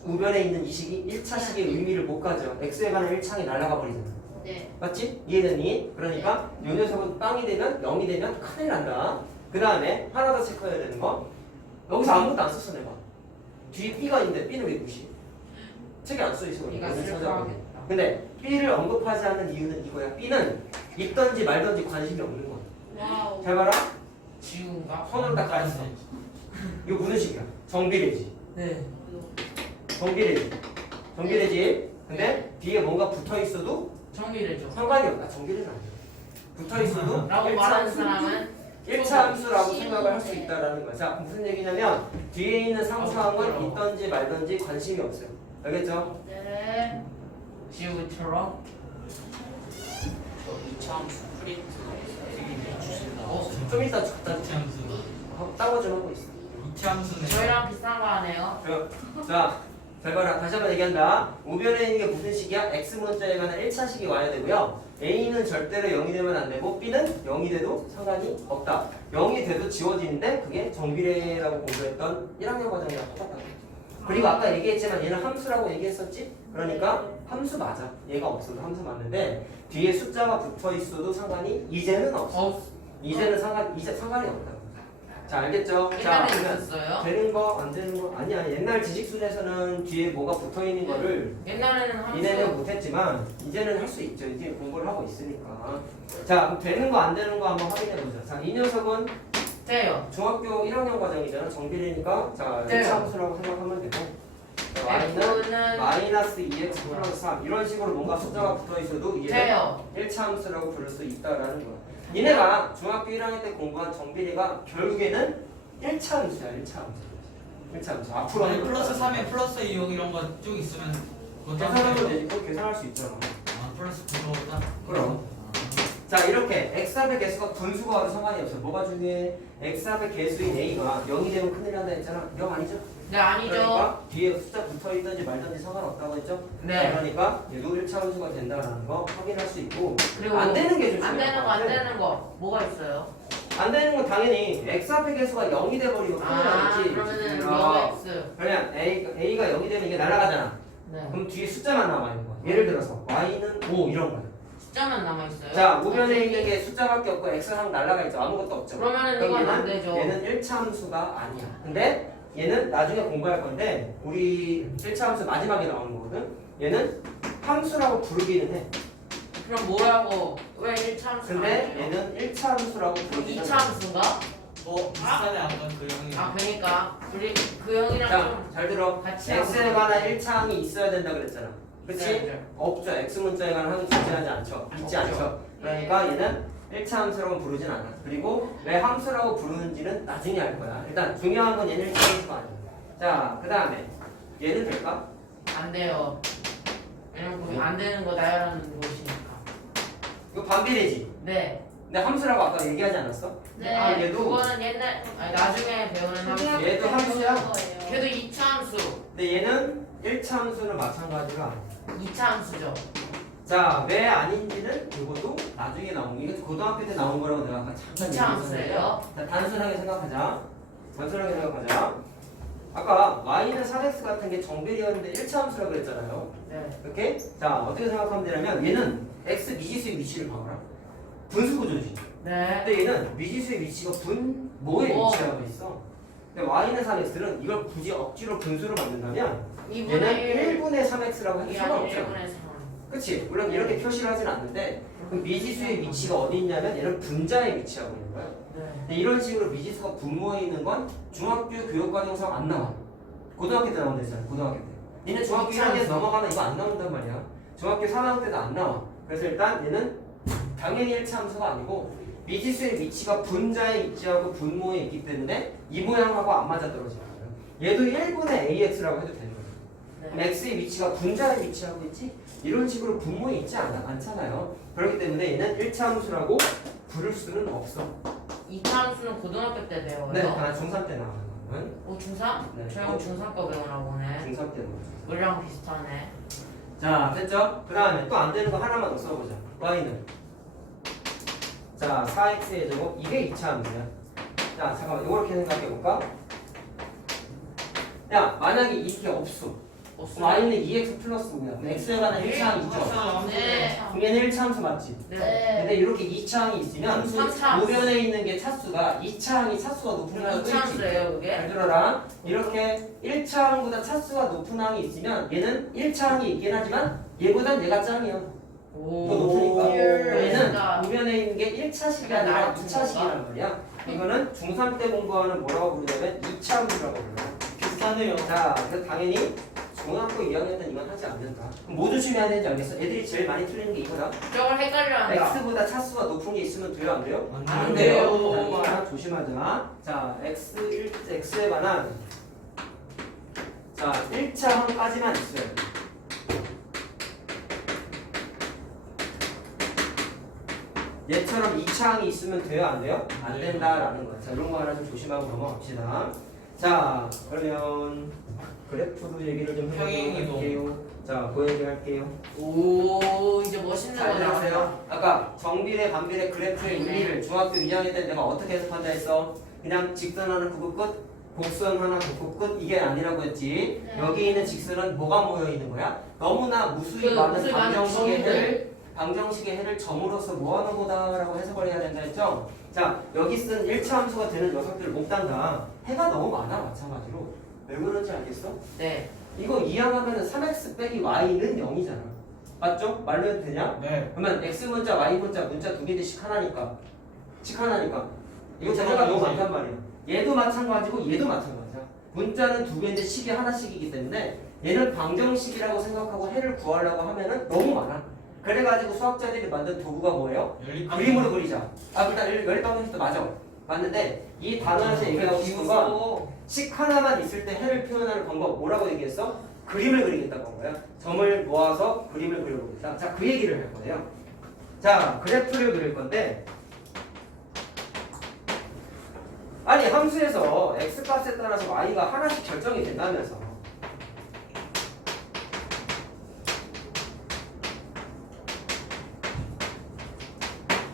우변에 있는 이 식이 1차식의 의미를 못 가져. x에 관한 1창이 날아가 버리잖아. 네. 맞지? 이해되니? 그러니까 이 녀석은 빵이 되면 0이 되면 큰일 난다. 그 다음에 하나 더 체크해야 되는 거. 여기서 아무것도 안 썼어 내가. 뒤에 B가 있는데 B는 왜 무시? 책에 안 써있어. 이가 슬퍼하겠다. 근데 B를 언급하지 않는 이유는 이거야. B는 있던지 말던지 관심이 없는 거야. 와우. 잘 봐라. 지구가. 손으로 딱 가렸어. 이거 무슨 식이야? 정비례지. 네. 정비례지. 정비례지. 근데 뒤에 뭔가 붙어 있어도 정비를 좀. 상관이 없다. 정비례는 아니야. 붙어 있어도 라고 말하는 사람은 1차 함수라고 생각을 할 수 있다라는 거야. 자, 무슨 얘기냐면 뒤에 있는 상수항은 있던지 말던지 관심이 없어요. 알겠죠? 네. 지구처럼. 이차함수 프린트 주신다. 좀 이따 갖다 이치 함수. 따고 좀 하고 있어. 이치 함수네. 저희랑 비슷한 거 하네요. 자, 잘 봐라. 다시 한번 얘기한다. 우변에 있는 게 무슨 식이야? X 문자에 관한 1차식이 와야 되고요. A는 절대로 0이 되면 안 되고 B는 0이 돼도 상관이 없다. 0이 돼도 지워지는데 그게 정비례라고 공부했던 1학년 과정이랑 똑같다. 그리고 아까 얘기했지만 얘는 함수라고 얘기했었지? 그러니까 함수 맞아. 얘가 없어도 함수 맞는데 뒤에 숫자가 붙어 있어도 상관이 이제는 없어. 이제는 상관이 없다. 자, 알겠죠? 자, 옛날에 그러면 있었어요. 되는 거, 안 되는 거 아니야. 옛날 지식순에서는 뒤에 뭐가 붙어 있는 거를 옛날에는 함수. 이내는 못했지만 이제는 할 수 있죠. 이제 공부를 하고 있으니까. 자, 그럼 되는 거, 안 되는 거 한번 확인해 보자. 자, 이 녀석은 돼요. 중학교 1학년 과정이잖아. 정비례니까 자, 네. 1차 함수라고 생각하면 되고. 자, y는 F는 마이너스 2x 플러스 3 이런 식으로 뭔가 숫자가 붙어 있어도 얘는 돼요. 1차 함수라고 부를 수 있다라는 거야. 니네가 중학교 1학년 때 공부한 정비례가 결국에는 1차 함수야. 1차 함수. 1차 함수. 앞으로 아니 하는 플러스 거야. 3에 플러스 2 이런 거 쭉 있으면 그것도 계산하면 함수예요? 되지. 그거 계산할 수 있잖아. 아 플러스 9보다. 그럼. 자, 이렇게 x합의 개수가 분수가 와도 상관이 없어. 뭐가 중요해? x합의 개수인 a가 0이 되면 큰일 난다 했잖아. 0 아니죠? 네, 아니죠. 그러니까 뒤에 숫자 붙어 있든지 말든지 상관없다고 했죠? 네. 그러니까 얘도 1차 함수가 된다는 거 확인할 수 있고 그리고 안 되는 게 좀 안 중요한 되는 것 거, 안 같아. 되는 거. 뭐가 있어요? 안 되는 건 당연히 x합의 개수가 0이 돼버리고 큰일 나겠지. 그러면은 그럼 0x. 그러면 a가 0이 되면 이게 날아가잖아. 네. 그럼 뒤에 숫자만 남아있는 거야. 예를 들어서 y는 5 이런 거야. 숫자만 남아 있어요. 자, 우변에 있는 게 숫자밖에 없고 x랑 날아가 있죠. 아무것도 없죠. 그러면은 그럼 이건 안 얘는, 되죠. 얘는 1차 함수가 아니야. 근데 얘는 나중에 공부할 건데 우리 1차 함수 마지막에 나오는 거거든. 얘는 함수라고 부르기는 해. 그럼 뭐라고? 왜 1차 함수? 근데 얘는 1차 함수라고 부르기는 2차 해. 함수인가? 비슷하네 아까 그 형이. 아, 그러니까 그 형이랑 자, 좀 잘 들어. 같이 x에 하고. 관한 1차항이 있어야 된다 그랬잖아. 그치? 네. 없죠. x 문자에 관한 항이 존재하지 않죠. 있지 없죠. 않죠. 그러니까 얘는 1차 함수라고 부르진 않아. 그리고 왜 함수라고 부르는지는 나중에 알 거야. 일단 중요한 건 얘는 1차 함수가 아니야. 자, 그 다음에 얘는 될까? 안 돼요. 왜냐면 거기 안 되는 거 나열하는 곳이니까. 이거 반비례지. 네. 근데 함수라고 아까 얘기하지 않았어? 네. 아, 얘도 그거는 옛날 아니, 나중에 배우는 함수. 얘도 함수야. 걔도 2차 함수. 근데 얘는 1차 함수는 마찬가지로 아니야. 2차 함수죠. 자, 왜 아닌지는 이것도 나중에 나온 거. 이게 고등학교 때 나온 거라고 내가 아까 잠깐 2차 함수예요. 자, 단순하게 생각하자. 단순하게 생각하자. 아까 y는 3x 같은 게 정비례였는데 1차 함수라고 그랬잖아요. 네. 이렇게? 자, 어떻게 생각하면 되냐면 얘는 x 미지수의 위치를 봐봐라. 분수 구조지. 네. 근데 얘는 미지수의 위치가 분모의 오. 위치라고 있어. 근데 y는 3x는 이걸 굳이 억지로 분수로 만든다면 2분의 얘는 1. 1분의 3x라고 해도 이게 아니고 상관없잖아. 1분의 3. 그치? 물론 이렇게 표시를 하진 않는데 그럼 미지수의 위치가 어디 있냐면 얘는 분자에 위치하고 있는 거야. 네. 근데 이런 식으로 미지수가 분모에 있는 건 중학교 교육과정상 안 나와. 고등학교 때 나온다잖아. 고등학교 때. 얘는 중학교 1학년 넘어가면 이거 안 나온단 말이야. 중학교 3학년 때도 안 나와. 그래서 일단 얘는 당연히 1차 함수가 아니고 미지수의 위치가 분자에 위치하고 분모에 있기 때문에 이 모양하고 안 맞아떨어지는 거예요. 얘도 1분의 AX라고 해도 되는 거예요. 그럼 네. X의 위치가 분자에 위치하고 있지? 이런 식으로 분모에 있지 않잖아요. 그렇기 때문에 얘는 1차 함수라고 부를 수는 없어. 2차 함수는 고등학교 때 배워요. 네, 다 중3 때 나오는 거는 오, 중3? 네. 저형 중3 거 배우나 보네. 중3 때 나오죠. 우리랑 비슷하네. 자, 됐죠? 그 다음에 또 안 되는 거 하나만 더 써보자. y는 자, 4x의 제곱 이게 2차 함수야. 자, 잠깐만 이렇게 생각해볼까? 야, 만약에 이게 없어. 없어요. y는 2x 플러스 뭐야? 그럼 x에 관한 1차항 있죠? 네. 그럼 얘는 1차 함수 맞지? 네. 근데 이렇게 2차항이 있으면 3차 함수. 우변에 있는 게 차수가 2차항이 차수가 높은 항이 2차 있지. 함수예요, 잘 그게? 들어라. 이렇게 1차항보다 차수가 높은 항이 있으면 얘는 1차항이 있긴 하지만 얘보단 얘가 짱이야. 더 높으니까. 얘는 진짜. 우변에 있는 게 1차식이 그러니까 아니라 나랑 2차식이란 말이야. 이거는 중3 때 공부하는 뭐라고 부르냐면 2차 함수라고 불러요. 비슷하네요. 자, 그래서 당연히 중학교 2학년 때는 이건 하지 않는다. 그럼 뭐 조심해야 되는지 알겠어? 애들이 제일 많이 틀리는 게 이거다. 저걸 헷갈려 한다. x보다 차수가 높은 게 있으면 돼요, 안 돼요? 안 돼요. 돼요. 정말 조심하자. 자, x에 관한 자 1차항까지만 있어요. 얘처럼 2차항이 있으면 돼요? 안 돼요? 안 된다라는 거야. 자, 이런 거 하나 좀 조심하고 넘어갑시다. 자, 그러면 그래프도 얘기를 좀 해보도록 평행이동. 할게요. 자, 그 얘기 할게요. 오 이제 멋있는 거 잘 나왔어요. 들으세요. 아까 정비례, 반비례, 그래프의 네. 의미를 중학교 2학년 때 내가 어떻게 해석한다 했어? 그냥 직선 하나 구구 끝, 곡선 하나 구구 끝 이게 아니라고 했지. 네. 여기 있는 직선은 뭐가 모여 있는 거야? 너무나 무수히 그 많은 무수히 많은 방정식의 해를 점들. 방정식의 해를 점으로서 모아놓은 거다라고 해석을 해야 된다 했죠? 자, 여기 쓴 1차 함수가 되는 녀석들을 못 단다. 해가 너무 많아, 마찬가지로. 왜 그런지 알겠어? 네. 이거 이항하면 3x 빼기 y는 0이잖아. 맞죠? 말로 해도 되냐? 네. 그러면 x 문자, y 문자 두 개씩 하나니까. 이거 제자가 너무 많단 말이야. 얘도 마찬가지고 얘도 마찬가지야. 문자는 두 개인데 식이 하나씩이기 때문에 얘는 방정식이라고 생각하고 해를 구하려고 하면은 너무 많아. 그래가지고 수학자들이 만든 도구가 뭐예요? 그림으로 그리자. 아, 일단 연립방정식도 맞아. 맞는데 이 단어에서 얘기하고 싶은 건 식 하나만 있을 때 해를 표현하는 방법 뭐라고 얘기했어? 그림을 그리겠다고 한 거야. 점을 모아서 그림을 그려보겠다. 자, 그 얘기를 할 거예요. 자, 그래프를 그릴 건데 아니 함수에서 x값에 따라서 y가 하나씩 결정이 된다면서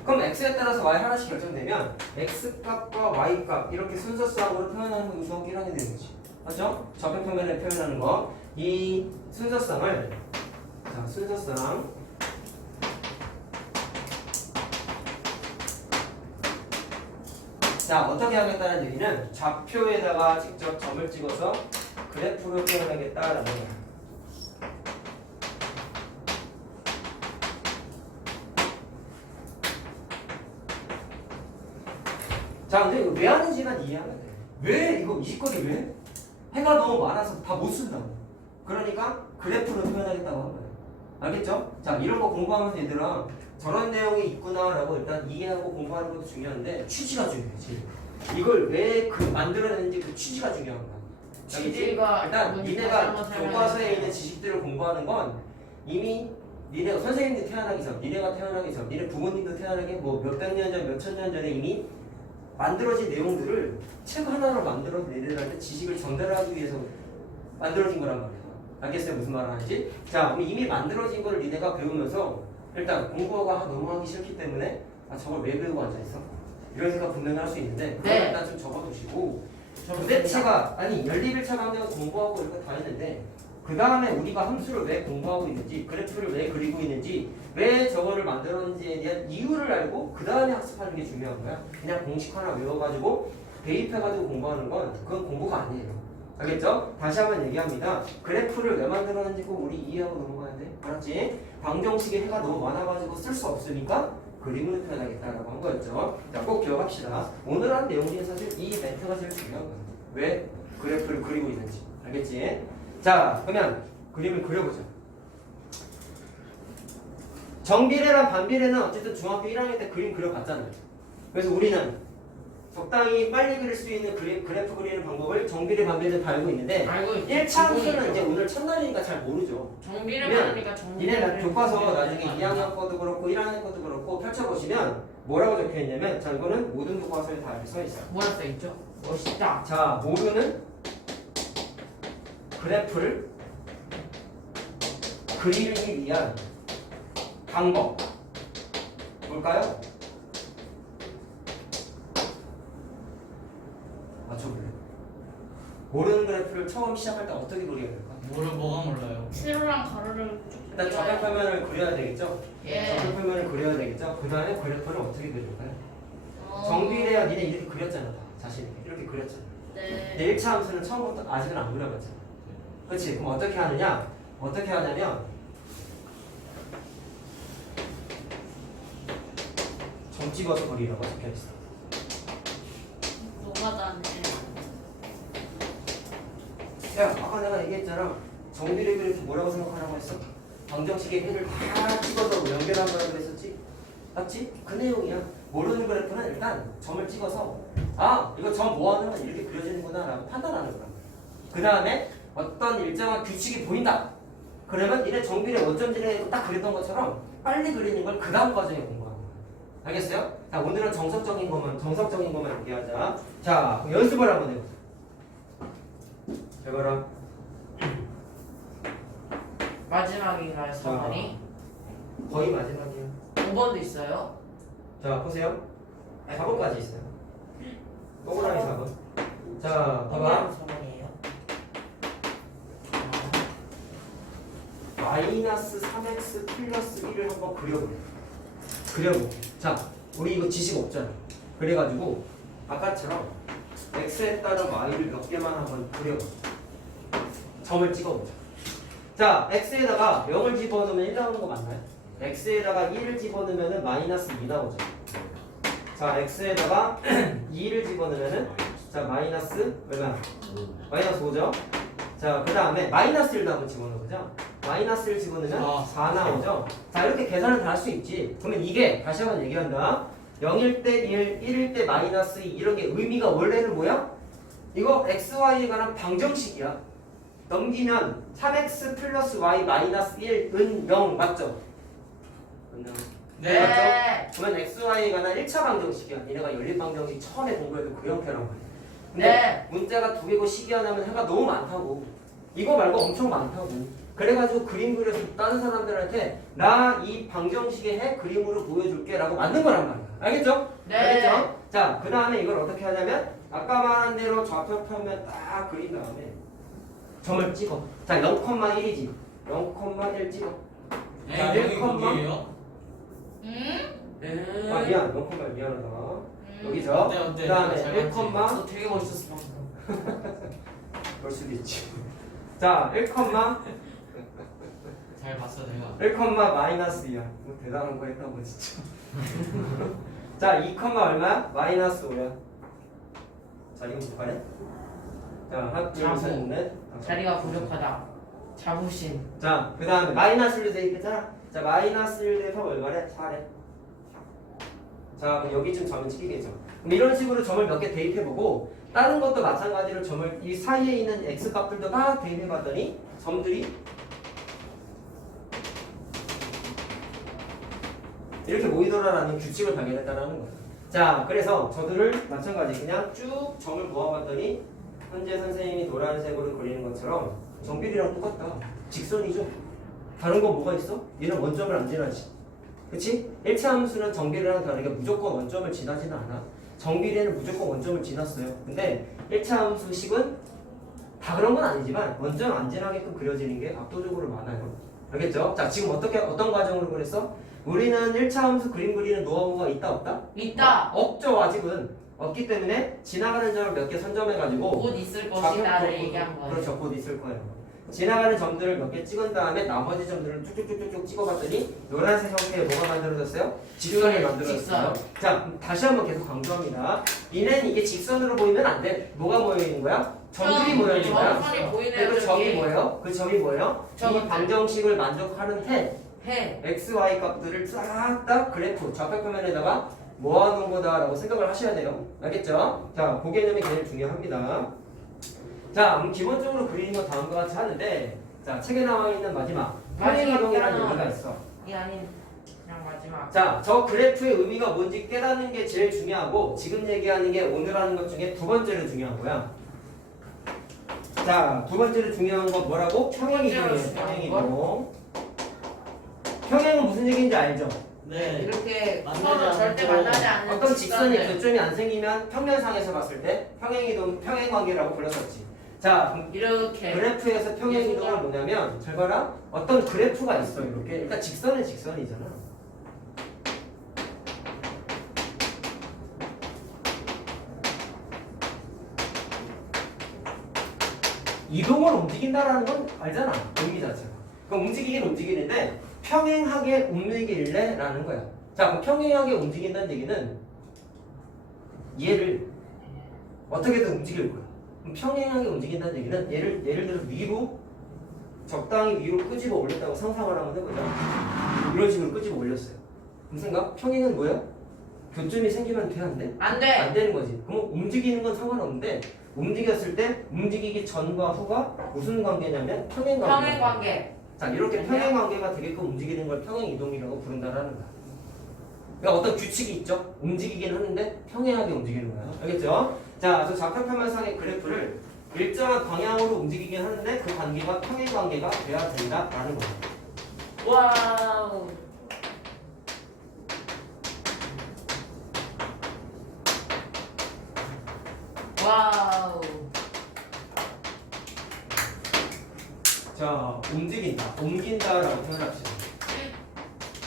그럼 x에 따라서 y 하나씩 결정되면 x값과 y값 이렇게 순서쌍으로 표현하는 거 중학교 1학년 되는 거지. 맞죠? 좌표평면에 표현하는 거. 이 순서쌍을 자, 순서쌍 자, 어떻게 하겠다는 얘기는 좌표에다가 직접 점을 찍어서 그래프로 표현하겠다라는 거야. 자, 근데 이거 왜 하는지만 이해하면 돼. 왜 이거 이식거리 왜? 해가 너무 많아서 다 못 쓴다고. 그러니까 그래프로 표현하겠다고 한 거야. 알겠죠? 자, 이런 거 공부하면서 얘들아 저런 내용이 있구나라고 일단 이해하고 공부하는 것도 중요한데 취지가 중요하지. 이걸 왜 만들어냈는지 그 취지가 중요한 거야. 취지가 일단 뭔지 다시 니네가 한번 설명해 교과서에 주세요. 있는 지식들을 공부하는 건 이미 니네가 선생님들 태어나기 전, 니네가 태어나기 전, 니네 부모님도 태어나기 뭐 몇백 년 전, 몇천 년 전에 이미 만들어진 내용들을 책 하나로 만들어서 니네들한테 지식을 전달하기 위해서 만들어진 거란 말이야. 알겠어요? 무슨 말을 하는지? 자, 그럼 이미 만들어진 걸 니네가 배우면서 일단 공부가 너무 하기 싫기 때문에 아, 저걸 왜 배우고 앉아있어? 이런 생각 분명히 할 수 있는데 그걸 네. 일단 좀 적어두시고 도대체가 아니 연립일차 강좌가 공부하고 이렇게 다 했는데 그 다음에 우리가 함수를 왜 공부하고 있는지 그래프를 왜 그리고 있는지 왜 저거를 만들었는지에 대한 이유를 알고 그 다음에 학습하는 게 중요한 거야. 그냥 공식 하나 외워가지고 대입해가지고 공부하는 건 그건 공부가 아니에요. 알겠죠? 다시 한번 얘기합니다. 그래프를 왜 만들었는지 꼭 우리 이해하고 넘어가야 돼. 알았지? 방정식의 해가 너무 많아가지고 쓸 수 없으니까 그림으로 표현하겠다라고 한 거였죠. 자, 꼭 기억합시다. 오늘 한 내용 중에 사실 이 멘트가 제일 중요한 거야. 왜 그래프를 그리고 있는지. 알겠지? 자, 그러면 그림을 그려보자. 정비례랑 반비례는 어쨌든 중학교 1학년 때 그림 그려봤잖아요. 그래서 우리는 적당히 빨리 그릴 수 있는 그래프 그리는 방법을 정비례, 반비례 다 알고 있는데 알고 있죠. 1차 함수는 이제 오늘 첫날이니까 잘 모르죠. 정비를 그냥 하니까 정비를 니네 교과서 해야 나중에 되는 거 2학년 것도 그렇고 1학년 것도 그렇고 펼쳐보시면 뭐라고 적혀있냐면 자, 이거는 모든 교과서에 다 이렇게 써있어요. 뭐라 써 있죠? 멋있다. 자, 모르는 그래프를 그리기 위한 방법 뭘까요? 맞춰볼래? 모르는 그래프를 처음 시작할 때 어떻게 그려야 될까? 뭐가 몰라요? 세로랑 가로를 쭉 일단 좌표표면을 그려야 되겠죠? 예. 좌표표면을 그려야 되겠죠? 그 다음에 그래프를 어떻게 그릴까요? 정비례야 니네 이렇게 그렸잖아. 다 자신이 이렇게 그렸잖아. 네. 근데 1차 함수는 처음부터 아직은 안 그려봤잖아. 그렇지? 그럼 어떻게 하느냐? 어떻게 하냐면 점 찍어서 그리라고 적혀있어. 노가다네. 야, 아까 내가 얘기했잖아. 정비례 그래프 뭐라고 생각하라고 했어? 방정식의 해를 다 찍어서 연결한 거라고 했었지? 맞지? 그 내용이야. 모르는 그래프는 일단 점을 찍어서 아, 이거 점 모아놓으면 이렇게 그려지는구나 라고 판단하는 거야. 그 다음에 어떤 일정한 규칙이 보인다. 그러면 이래 정비례 원점지례 딱 그렸던 것처럼 빨리 그리는 걸 그 다음 과정에 공부하는 거야. 알겠어요? 자, 오늘은 정석적인 것만 얘기하자. 자, 그럼 연습을 한번 해보자. 잘 봐라. 마지막인가요, 4번이? 거의 마지막이에요. 5번도 있어요? 자, 보세요. 4번까지 있어요. 동그라미 4번. 자, 봐봐. 4번이에요? 마이너스 3x 플러스 1을 한번 그려보래. 자, 우리 이거 지식 없잖아. 그래가지고 아까처럼 x에 따른 y를 몇 개만 한번 그려봐. 점을 찍어보자. 자, x에다가 0을 집어넣으면 1 나오는 거 맞나요? x에다가 2를 집어넣으면 마이너스 2 나오죠. 자, x에다가 2를 집어넣으면 자, 마이너스 얼마? 마이너스 5죠. 자, 그 다음에 마이너스 1도 한번 집어넣어보자. 마이너스 1 집어넣으면 4 나오죠. 자, 이렇게 계산을 다 할 수 있지. 그러면 이게 다시 한번 얘기한다. 0일 때 1, 1일 때 마이너스 2 이런 게 의미가 원래는 뭐야? 이거 xy에 관한 방정식이야. 넘기면 3x 플러스 y 마이너스 1은 0 맞죠? 네. 맞죠? 그러면 xy에 관한 1차 방정식이야. 얘네가 연립 방정식 처음에 공부해도 그 형태란 말이야. 근데 네. 문자가 2개고 식이 하나면 해가 너무 많다고. 이거 말고 엄청 많다고. 그래가지고 그림 그려서 다른 사람들한테 나 이 방정식의 해 그림으로 보여줄게 라고 만든 거란 말이야. 알겠죠? 네. 알겠죠? 자, 그 다음에 이걸 어떻게 하냐면 아까 말한 대로 좌표표면 딱 그린 다음에 점을 찍어. 자, 0,1이지. 0,1 찍어. 자, 네, 여기 1, 거기에요? 아, 미안. 0,1 미안하다. 여기죠? 어때? 그 다음에 잘 1, 너 되게 멋있었어, 방금. 볼 수도 있지. 자, 1, 잘 봤어 내가. 1, 마이너스 2야. 뭐 대단한 거 했다고 진짜. 자, 2, 얼마? 마이너스 5야. 자, 이거 못하네? 자, 하나, 둘, 자부. 셋, 넷. 다섯. 자리가 부족하다. 자부심. 자, 그 다음에 마이너스 1 대입했잖아. 자, 마이너스 1 대입하면 얼마래? 4래. 자, 그럼 여기쯤 점을 찍히겠죠. 그럼 이런 식으로 점을 몇 개 대입해보고 다른 것도 마찬가지로 점을 이 사이에 있는 x 값들도 막 대입해봤더니 점들이 이렇게 모이더라라는 규칙을 발견했다는 거야. 자, 그래서 저들을 마찬가지 그냥 쭉 점을 모아봤더니 현재 선생님이 노란색으로 그리는 것처럼 정비례랑 똑같다. 직선이죠. 다른 건 뭐가 있어? 얘는 원점을 안 지나지. 그치? 1차 함수는 정비례랑 다르게 무조건 원점을 지나지는 않아. 정비례는 무조건 원점을 지났어요. 근데 1차 함수식은 다 그런 건 아니지만 원점 안 지나게끔 그려지는 게 압도적으로 많아요. 알겠죠? 자, 지금 어떤 과정으로 그랬어? 우리는 1차 함수 그림 그리는 노하우가 있다 없다? 있다. 없죠. 아직은 없기 때문에 지나가는 점을 몇 개 선점해가지고 곧 있을 것이다를 얘기한 거예요. 그렇죠. 곧 있을 거예요. 지나가는 점들을 몇 개 찍은 다음에 나머지 점들을 쭉쭉쭉쭉 찍어봤더니 노란색 형태의 뭐가 만들어졌어요? 직선이 만들어졌어요. 자, 그럼 다시 한번 계속 강조합니다. 얘는 이게 직선으로 보이면 안 돼. 뭐가 모여 있는 거야? 점들이 모여 있는 거야. 점선이 보이네요. 그 점이 저기. 뭐예요? 그 점이 뭐예요? 저거. 이 방정식을 만족하는 해 해. x, y 값들을 싹 다 그래프 좌표표면에다가 모아놓은 거다라고 생각을 하셔야 돼요. 알겠죠? 자, 그 개념이 제일 중요합니다. 자, 기본적으로 그리는 건 다음과 같이 하는데, 자, 책에 나와 있는 마지막 평행이동이라는 마지막 얘기가 있어. 이 아닌 그냥 마지막. 자, 저 그래프의 의미가 뭔지 깨닫는 게 제일 중요하고 지금 얘기하는 게 오늘 하는 것 중에 두 번째로 중요한 거야. 자, 두 번째로 중요한 건 뭐라고? 평행이동이에요. 평행이동. 평행은 무슨 얘기인지 알죠? 네. 이렇게 만나지 서로 절대 않고 만나지 않는 어떤 직선이 직선을 교점이 안 생기면 평면상에서 봤을 때 평행이동, 평행관계라고 불렀었지. 자, 그럼 이렇게 그래프에서 평행이동은 뭐냐면 잘 봐라. 어떤 그래프가 있어. 이렇게. 일단 직선은 직선이잖아. 이동을 움직인다라는 건 알잖아. 의미 자체가. 그럼 움직이긴 움직이는데 평행하게 움직일래? 라는 거야. 자, 그럼 평행하게 움직인다는 얘기는 얘를 어떻게든 움직일 거야. 그럼 평행하게 움직인다는 얘기는 예를 들어 위로 적당히 위로 끄집어 올렸다고 상상을 한번 해보자. 이런 식으로 끄집어 올렸어요. 무슨 생각? 평행은 뭐야? 교점이 생기면 돼? 안 돼? 안 돼. 안 되는 거지. 그럼 움직이는 건 상관없는데 움직였을 때 움직이기 전과 후가 무슨 관계냐면 평행 관계. 평행 관계. 자, 이렇게 아니야? 평행 관계가 되게끔 움직이는 걸 평행 이동이라고 부른다라는 거야. 그러니까 어떤 규칙이 있죠. 움직이긴 하는데 평행하게 움직이는 거야. 알겠죠? 자, 그래서 좌표평면상의 그래프를 일정한 방향으로 움직이긴 하는데 그 관계가 평행 관계가 돼야 된다라는 거예요. 와우. 와우. 자, 움직인다, 옮긴다라고 표현합시다.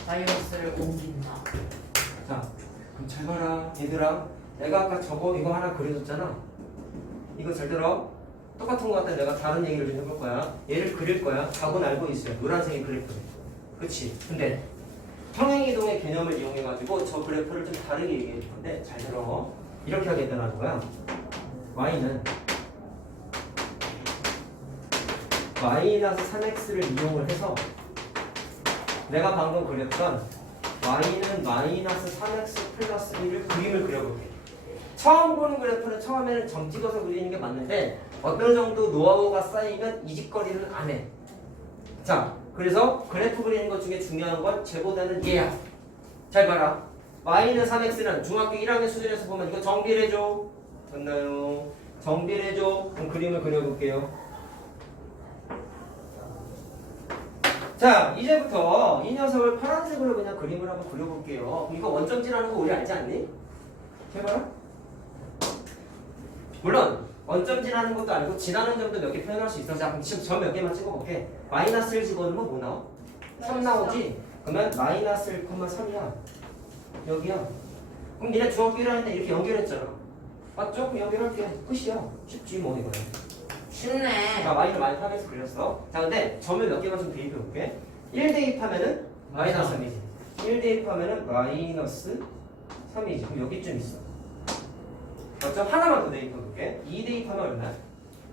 바이러스를 옮긴다. 자, 그럼 잘 봐라, 얘들아. 내가 아까 이거 하나 그려줬잖아. 이거 잘 들어. 똑같은 거 같아. 내가 다른 얘기를 좀 해볼 거야. 얘를 그릴 거야. 답은 알고 있어요. 노란색이 그래프. 그치? 근데 평행이동의 개념을 이용해가지고 저 그래프를 좀 다르게 얘기해 줄 건데 잘 들어. 이렇게 하겠다는 거야. y는 마이너스 3x를 이용을 해서 내가 방금 그렸던 y는 마이너스 3x 플러스 1을 그림을 그려볼게. 처음 보는 그래프는 처음에는 점 찍어서 그리는 게 맞는데 어떤 정도 노하우가 쌓이면 이 짓거리는 안 해. 자, 그래서 그래프 그리는 것 중에 중요한 건 쟤보다는 얘야. 잘 봐라. 마이너스 3x는 중학교 1학년 수준에서 보면 이거 정비를 해줘. 됐나요? 정비를 해줘. 그럼 그림을 그려볼게요. 자, 이제부터 이 녀석을 파란색으로 그냥 그림을 한번 그려볼게요. 이거 원점지라는 거 우리 알지 않니? 해봐라. 물론 원점지라는 것도 알고 지나는 점도 몇 개 표현할 수 있어. 자, 그럼 지금 저 몇 개만 찍어볼게. 마이너스를 집어넣으면 뭐 나와? 3 나오지? 그러면 마이너스 1,3이야. 여기야. 그럼 니네 중학교 1학년 때 이렇게 연결했잖아. 맞죠? 그럼 연결할게. 끝이야. 쉽지 뭐 이거야. 쉽네. 자, y를 마이너스 3에서 그렸어. 자, 근데 점을 몇 개만 좀 대입해 볼게. 1 대입하면은 마이너스 3이지. 1 대입하면은 마이너스 3이지. 그럼 여기쯤 있어. 맞죠? 하나만 더 대입해 볼게. 2 대입하면 얼마야?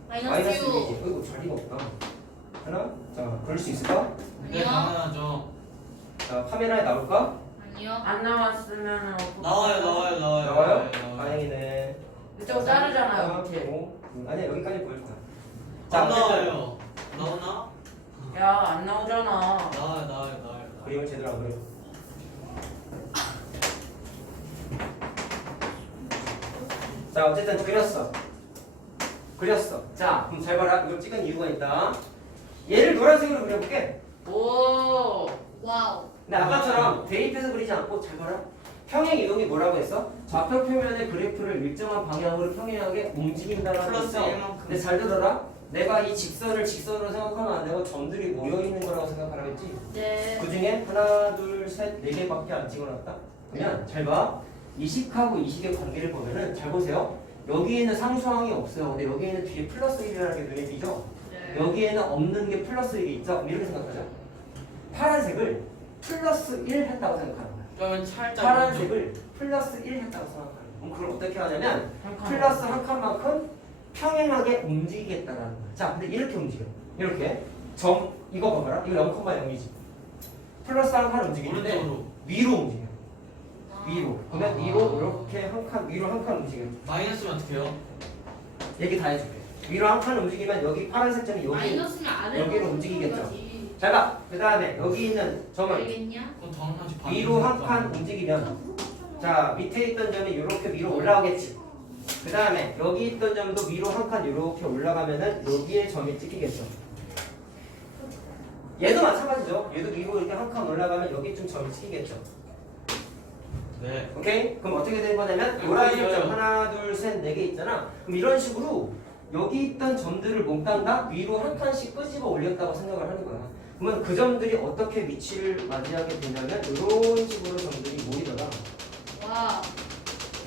마이너스 6이지. 어이구, 자리가 없다. 하나? 자, 그럴 수 있을까? 네, 당연하죠. 자, 카메라에 나올까? 아니요. 안 나왔으면 어떡해? 나와요. 나와요? 다행이네. 이쪽 자르잖아요. 하나, 밑에. 아니야, 여기까지 보일 거야. 안 어쨌든 나와요. 나오나? 야, 안 나오잖아. 나와요. 그림을 제대로 안 그려. 자, 어쨌든 그렸어. 자, 그럼 잘 봐라. 이걸 찍은 이유가 있다. 얘를 노란색으로 그려볼게. 오. 와우. 근데 아까처럼 대입해서 그리지 않고 잘 봐라. 평행 이동이 뭐라고 했어? 좌표 표면의 그래프를 일정한 방향으로 평행하게 움직인다라고 플러스 했어. 1만큼. 근데 잘 들어라. 내가 이 직선을 직선으로 생각하면 안 되고 점들이 모여 있는 거라고 생각하라고 했지. 네. 그 중에 하나, 둘, 셋, 네 개밖에 안 찍어놨다. 그러면 잘 봐. 이식하고 이식의 관계를 보면은 잘 보세요. 여기에는 상수항이 없어요. 근데 여기에는 뒤에 플러스 1이라는 게 눈에 띄죠. 네. 여기에는 없는 게 플러스 1이 있죠. 그럼 이렇게 생각하자. 파란색을 플러스 1 했다고 생각하는 거야. 그러면 살짝 파란색을 플러스 1 했다고 생각하는 거야. 그럼 그걸 어떻게 하냐면 한 칸. 플러스 한 칸만큼 평행하게 움직이겠다라는 거야. 자, 근데 이렇게 움직여. 이렇게 점 이거 봐봐라. 이거 0,0이지. 플러스 한 칸 움직이는데 오른쪽으로. 위로 움직여. 아. 위로. 그러면 위로 이렇게 한 칸, 위로 한 칸 움직여. 마이너스면 어떡해요? 얘기 다 해줄게. 위로 한 칸 움직이면 여기 파란색 점이 여기. 마이너스면 아래로 여기로 움직이겠죠. 거지. 잘 봐. 그 다음에 여기 있는 점을 알겠냐? 그건 당연하지. 위로 한 칸 움직이면 자 밑에 있던 점이 이렇게 위로 올라오겠지. 그 다음에 여기 있던 점도 위로 한 칸 이렇게 올라가면은 여기에 점이 찍히겠죠. 얘도 마찬가지죠. 얘도 위로 이렇게 한 칸 올라가면 여기쯤 점이 찍히겠죠. 네. 오케이? 그럼 어떻게 된 거냐면 노란색 점 하나 둘 셋 네 개 있잖아. 그럼 이런 식으로 여기 있던 점들을 몽땅 다 위로 한 칸씩 끄집어 올렸다고 생각을 하는 거야. 그러면 그 점들이 어떻게 위치를 맞이하게 되냐면 이런 식으로 점들이 모이더라 와.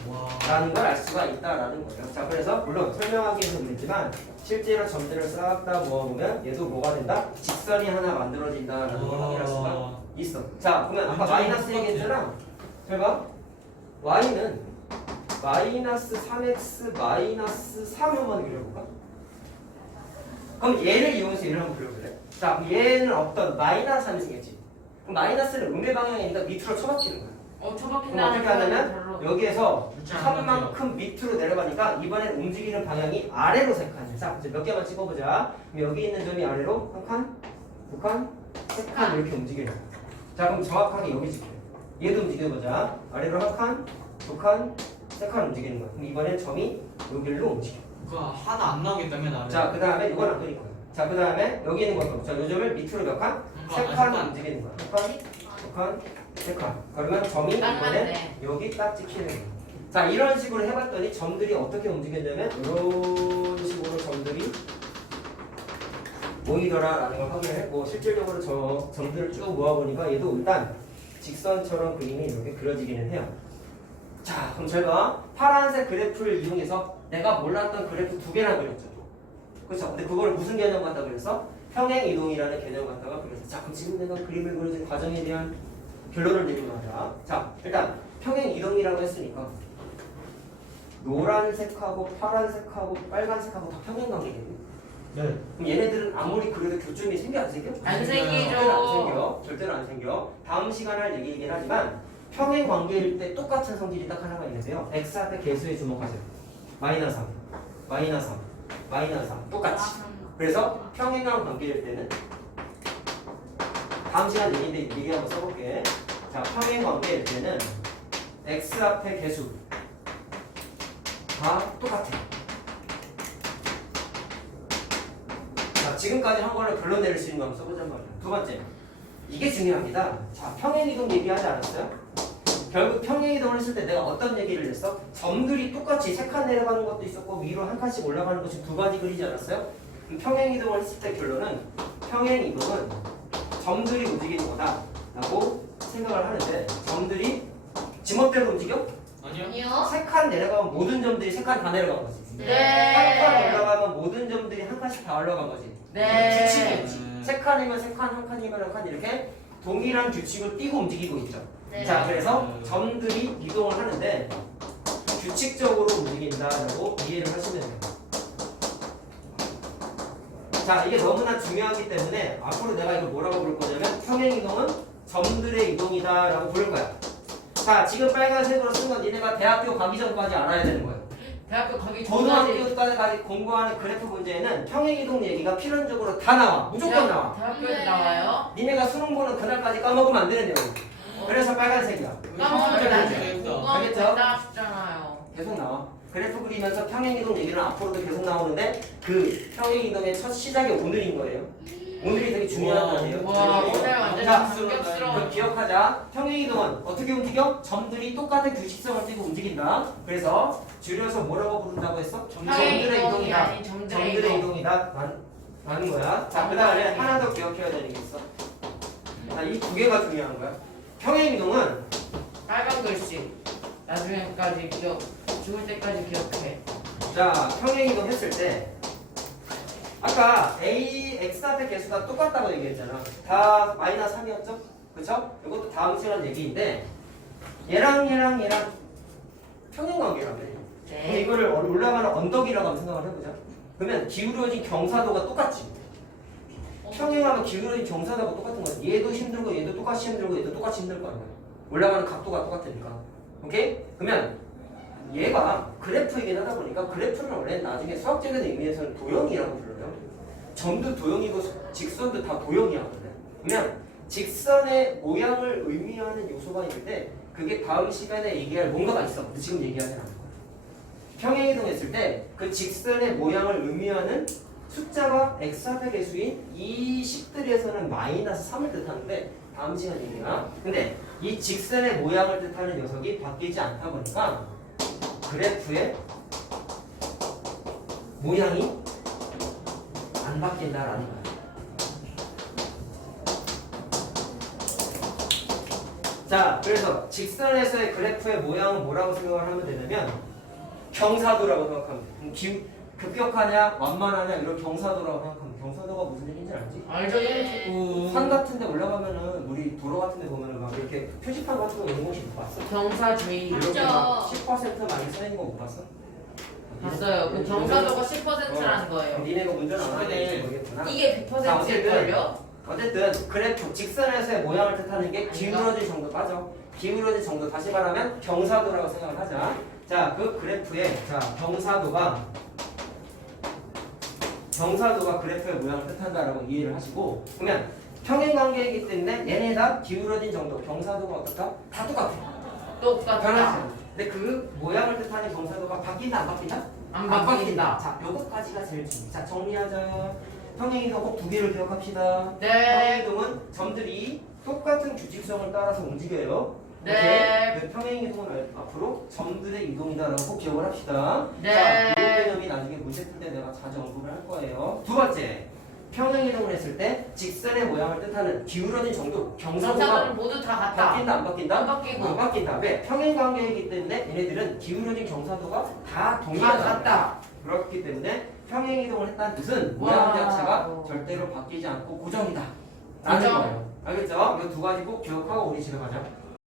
와. 라는 걸 알 수가 있다라는 거예요. 자, 그래서 물론 설명하기 위해서 그랬지만 실제로 점들을 싹 다 모아보면 얘도 뭐가 된다? 직선이 하나 만들어진다라는 걸 확인할 수가 있어. 자, 그러면 아까 완전 마이너스 똑같네. 얘기했잖아. 잘 봐. y는 마이너스 3x 마이너스 3 한번 그려볼까? 그럼 얘를 이용해서 얘를 한번 그려볼래? 자, 그럼 얘는 어떤 마이너스 3이 생겼지? 그럼 마이너스는 음의 방향이니까 밑으로 쳐박히는 거야. 그럼 처박힌다는 어떻게 하냐면 별로. 여기에서 그렇지 않아요. 3만큼 밑으로 내려가니까 이번엔 움직이는 방향이 아래로 3칸이야. 자, 이제 몇 개만 찍어보자. 그럼 여기 있는 점이 아래로 한 칸, 두 칸, 세 칸 이렇게 움직여요. 자, 그럼 정확하게 여기 찍혀요. 얘도 움직여보자. 아래로 한 칸, 두 칸, 세 칸 움직이는 거야. 그럼 이번엔 점이 여기로 움직여. 그거 하나 안 나오겠다며 나를. 자, 그 다음에 이건 안 그릴 거야. 자, 그 다음에 여기 있는 것도. 자, 요 점을 밑으로 몇 칸? 세 칸 움직이는 거야. 한 칸, 두 칸, 세 칸. 그러면 점이 딱 이번엔 맞네. 여기 딱 찍히는 거야. 자, 이런 식으로 해봤더니 점들이 어떻게 움직였냐면 이런 식으로 점들이 모이더라라는 걸 확인했고 실질적으로 저 점들을 쭉 모아보니까 얘도 일단 직선처럼 그림이 이렇게 그려지기는 해요. 자, 그럼 제가 파란색 그래프를 이용해서 내가 몰랐던 그래프 두 개나 그렸죠. 그렇죠? 근데 그걸 무슨 개념 갖다 그래서 평행 이동이라는 개념 갖다가 그렸어. 자, 그럼 지금 내가 그림을 그려진 과정에 대한 결론을 내리면 하자. 자, 일단 평행 이동이라고 했으니까 노란색하고 파란색하고 빨간색하고 다 평행 관계겠네. 네. 그럼 얘네들은 아무리 그래도 교점이 생겨 안 생겨? 안 절대로 안 생기죠. 생겨. 절대로 안 생겨. 다음 시간에 할 얘기이긴 하지만 평행 관계일 때 똑같은 성질이 딱 하나가 있는데요. x 앞에 개수에 주목하세요. 마이너스 3, 마이너스 3, 마이너스 3 똑같이. 그래서 평행한 관계일 때는 다음 시간 얘기인데 얘기 한번 써볼게. 자, 평행 관계일 때는 x 앞에 개수 다 똑같아. 자, 지금까지 한 걸로 결론 내릴 수 있는 거 한번 써보자 말이야. 두 번째, 이게 중요합니다. 자, 평행이동 얘기하지 않았어요? 결국 평행이동을 했을 때 내가 어떤 얘기를 했어? 점들이 똑같이 세 칸 내려가는 것도 있었고 위로 한 칸씩 올라가는 것이 두 가지 그리지 않았어요? 그럼 평행이동을 했을 때 결론은 평행이동은 점들이 움직이는 거다 라고 생각을 하는데 점들이 지멋대로 움직여? 아니요. 아니요. 세 칸 내려가면 모든 점들이 세 칸 다 내려간 거지. 네. 한 칸 올라가면 모든 점들이 한 칸씩 다 올라간 거지. 네. 규칙이지. 세 칸이면 세 칸, 한 칸이면 한 칸 이렇게 동일한 규칙을 띠고 움직이고 있죠. 네. 자, 그래서 점들이 이동을 하는데 규칙적으로 움직인다라고 이해를 하시면 돼요. 자, 이게 너무나 중요하기 때문에 앞으로 내가 이걸 뭐라고 부를 거냐면 평행 이동은 점들의 이동이다라고 부를 거야. 자, 지금 빨간색으로 쓴 건 니네가 대학교 가기 전까지 알아야 되는 거예요. 대학교 가기 전까지 고등학교까지 공부하는 그래프 문제에는 평행이동 얘기가 필연적으로 다 나와. 무조건 나와. 대학교에 네. 나와요? 니네가 수능 보는 그날까지 까먹으면 안 되는 내용. 그래서 빨간색이야. 까먹으면 나중에 알겠어. 공부하면 알겠죠? 된다 하시잖아요. 계속 나와. 그래프 그리면서 평행이동 얘기는 앞으로도 계속 나오는데 그 평행이동의 첫 시작이 오늘인 거예요. 오늘이 되게 중요한 날이에요. 와, 그리고 오늘 완전 자, 감격스러워. 그럼 기억하자. 평행이동은 어떻게 움직여? 점들이 똑같은 규칙성을 띠고 움직인다. 그래서 줄여서 뭐라고 부른다고 했어? 평행 점들의 이동이 이동이다. 아닌 점들의 점들의 이동. 이동이다. 라는 거야. 자, 그 다음에 하나 더 기억해야 되는 게 있어. 자, 이 두 개가 중요한 거야. 평행이동은 빨간 글씨. 나중에까지 기억, 죽을 때까지 기억해. 자, 평행이동 했을 때 아까 A, X 앞의 개수가 똑같다고 얘기했잖아. 다 마이너스 3이었죠? 그쵸? 이것도 다음 시간 얘기인데 얘랑 평행관계라며. 네. 이거를 올라가는 언덕이라고 한번 생각을 해보자. 그러면 기울어진 경사도가 똑같지. 평행하면 기울어진 경사도가 똑같은 거야. 얘도 힘들고 얘도 똑같이 힘들고 얘도 똑같이 힘들 거 아니야. 올라가는 각도가 똑같으니까. 오케이? 그러면 얘가 그래프이긴 하다 보니까 그래프는 원래 나중에 수학적인 의미에서는 도형이라고 불러요. 점도 도형이고 직선도 다 도형이야. 그러면 직선의 모양을 의미하는 요소가 있는데 그게 다음 시간에 얘기할 뭔가가 있어. 근데 지금 얘기하지 않을 거야. 평행이동했을 때 그 직선의 모양을 의미하는 숫자가 x합의 개수인 이 식들에서는 마이너스 3을 뜻하는데 다음 시간 얘기야. 근데 이 직선의 모양을 뜻하는 녀석이 바뀌지 않다 보니까 그래프의 모양이 안 바뀐다라는 거야. 자, 그래서 직선에서의 그래프의 모양은 뭐라고 생각을 하면 되냐면 경사도라고 생각하면 돼. 급격하냐, 완만하냐 이런 경사도라고 생각하면 돼. 경사도가 무슨 얘기인지 알지? 알죠? 산 같은 데 올라가면은 우리 도로 같은 데 보면은 막 이렇게 표지판 같은 거 있는 곳이 못 봤어? 경사주의. 이렇게 막 봤죠. 10% 많이 써 있는 거 못 봤어? 봤어요. 그 경사도가 10%라는 거예요. 니네가 운전 안 하는지 모르겠구나. 이게 자, 어쨌든 100%일걸요? 어쨌든 그래프 직선에서의 모양을 뜻하는 게 기울어진 정도 빠져. 기울어진 정도 다시 말하면 경사도라고 생각을 하자. 자, 그 그래프에 자 경사도가 그래프의 모양을 뜻한다라고 이해를 하시고 그러면 평행 관계이기 때문에 얘네 다 기울어진 정도, 경사도가 어떨까? 다 똑같아. 똑같다. 변하지 않아. 근데 그 모양을 뜻하는 경사도가 바뀐다 안 바뀐다? 안 바뀐다. 자, 요것까지가 제일 중요해. 자, 정리하자. 평행이동 꼭 두 개를 기억합시다. 네. 평행이동은 점들이 똑같은 규칙성을 따라서 움직여요. 네. 오케이? 그 평행이동은 앞으로 점들의 이동이다라고 꼭 기억을 합시다. 네. 자, 이 개념이 나중에 문제 풀 때 내가 자주 언급을 할 거예요. 두 번째, 평행이동을 했을 때 직선의 모양을 뜻하는 기울어진 정도, 정사들은 경사도가 모두 다 같다. 바뀐다 안 바뀐다? 안 바뀌고. 안 바뀐다. 왜? 평행 관계이기 때문에 얘네들은 기울어진 경사도가 다 다 동일하다. 같다. 그렇기 때문에 평행 이동을 했다는 뜻은 모양 와. 자체가 절대로 바뀌지 않고 고정이다. 라는 고정. 거예요. 알겠죠? 이 두 가지 꼭 기억하고 우리 집에 가자.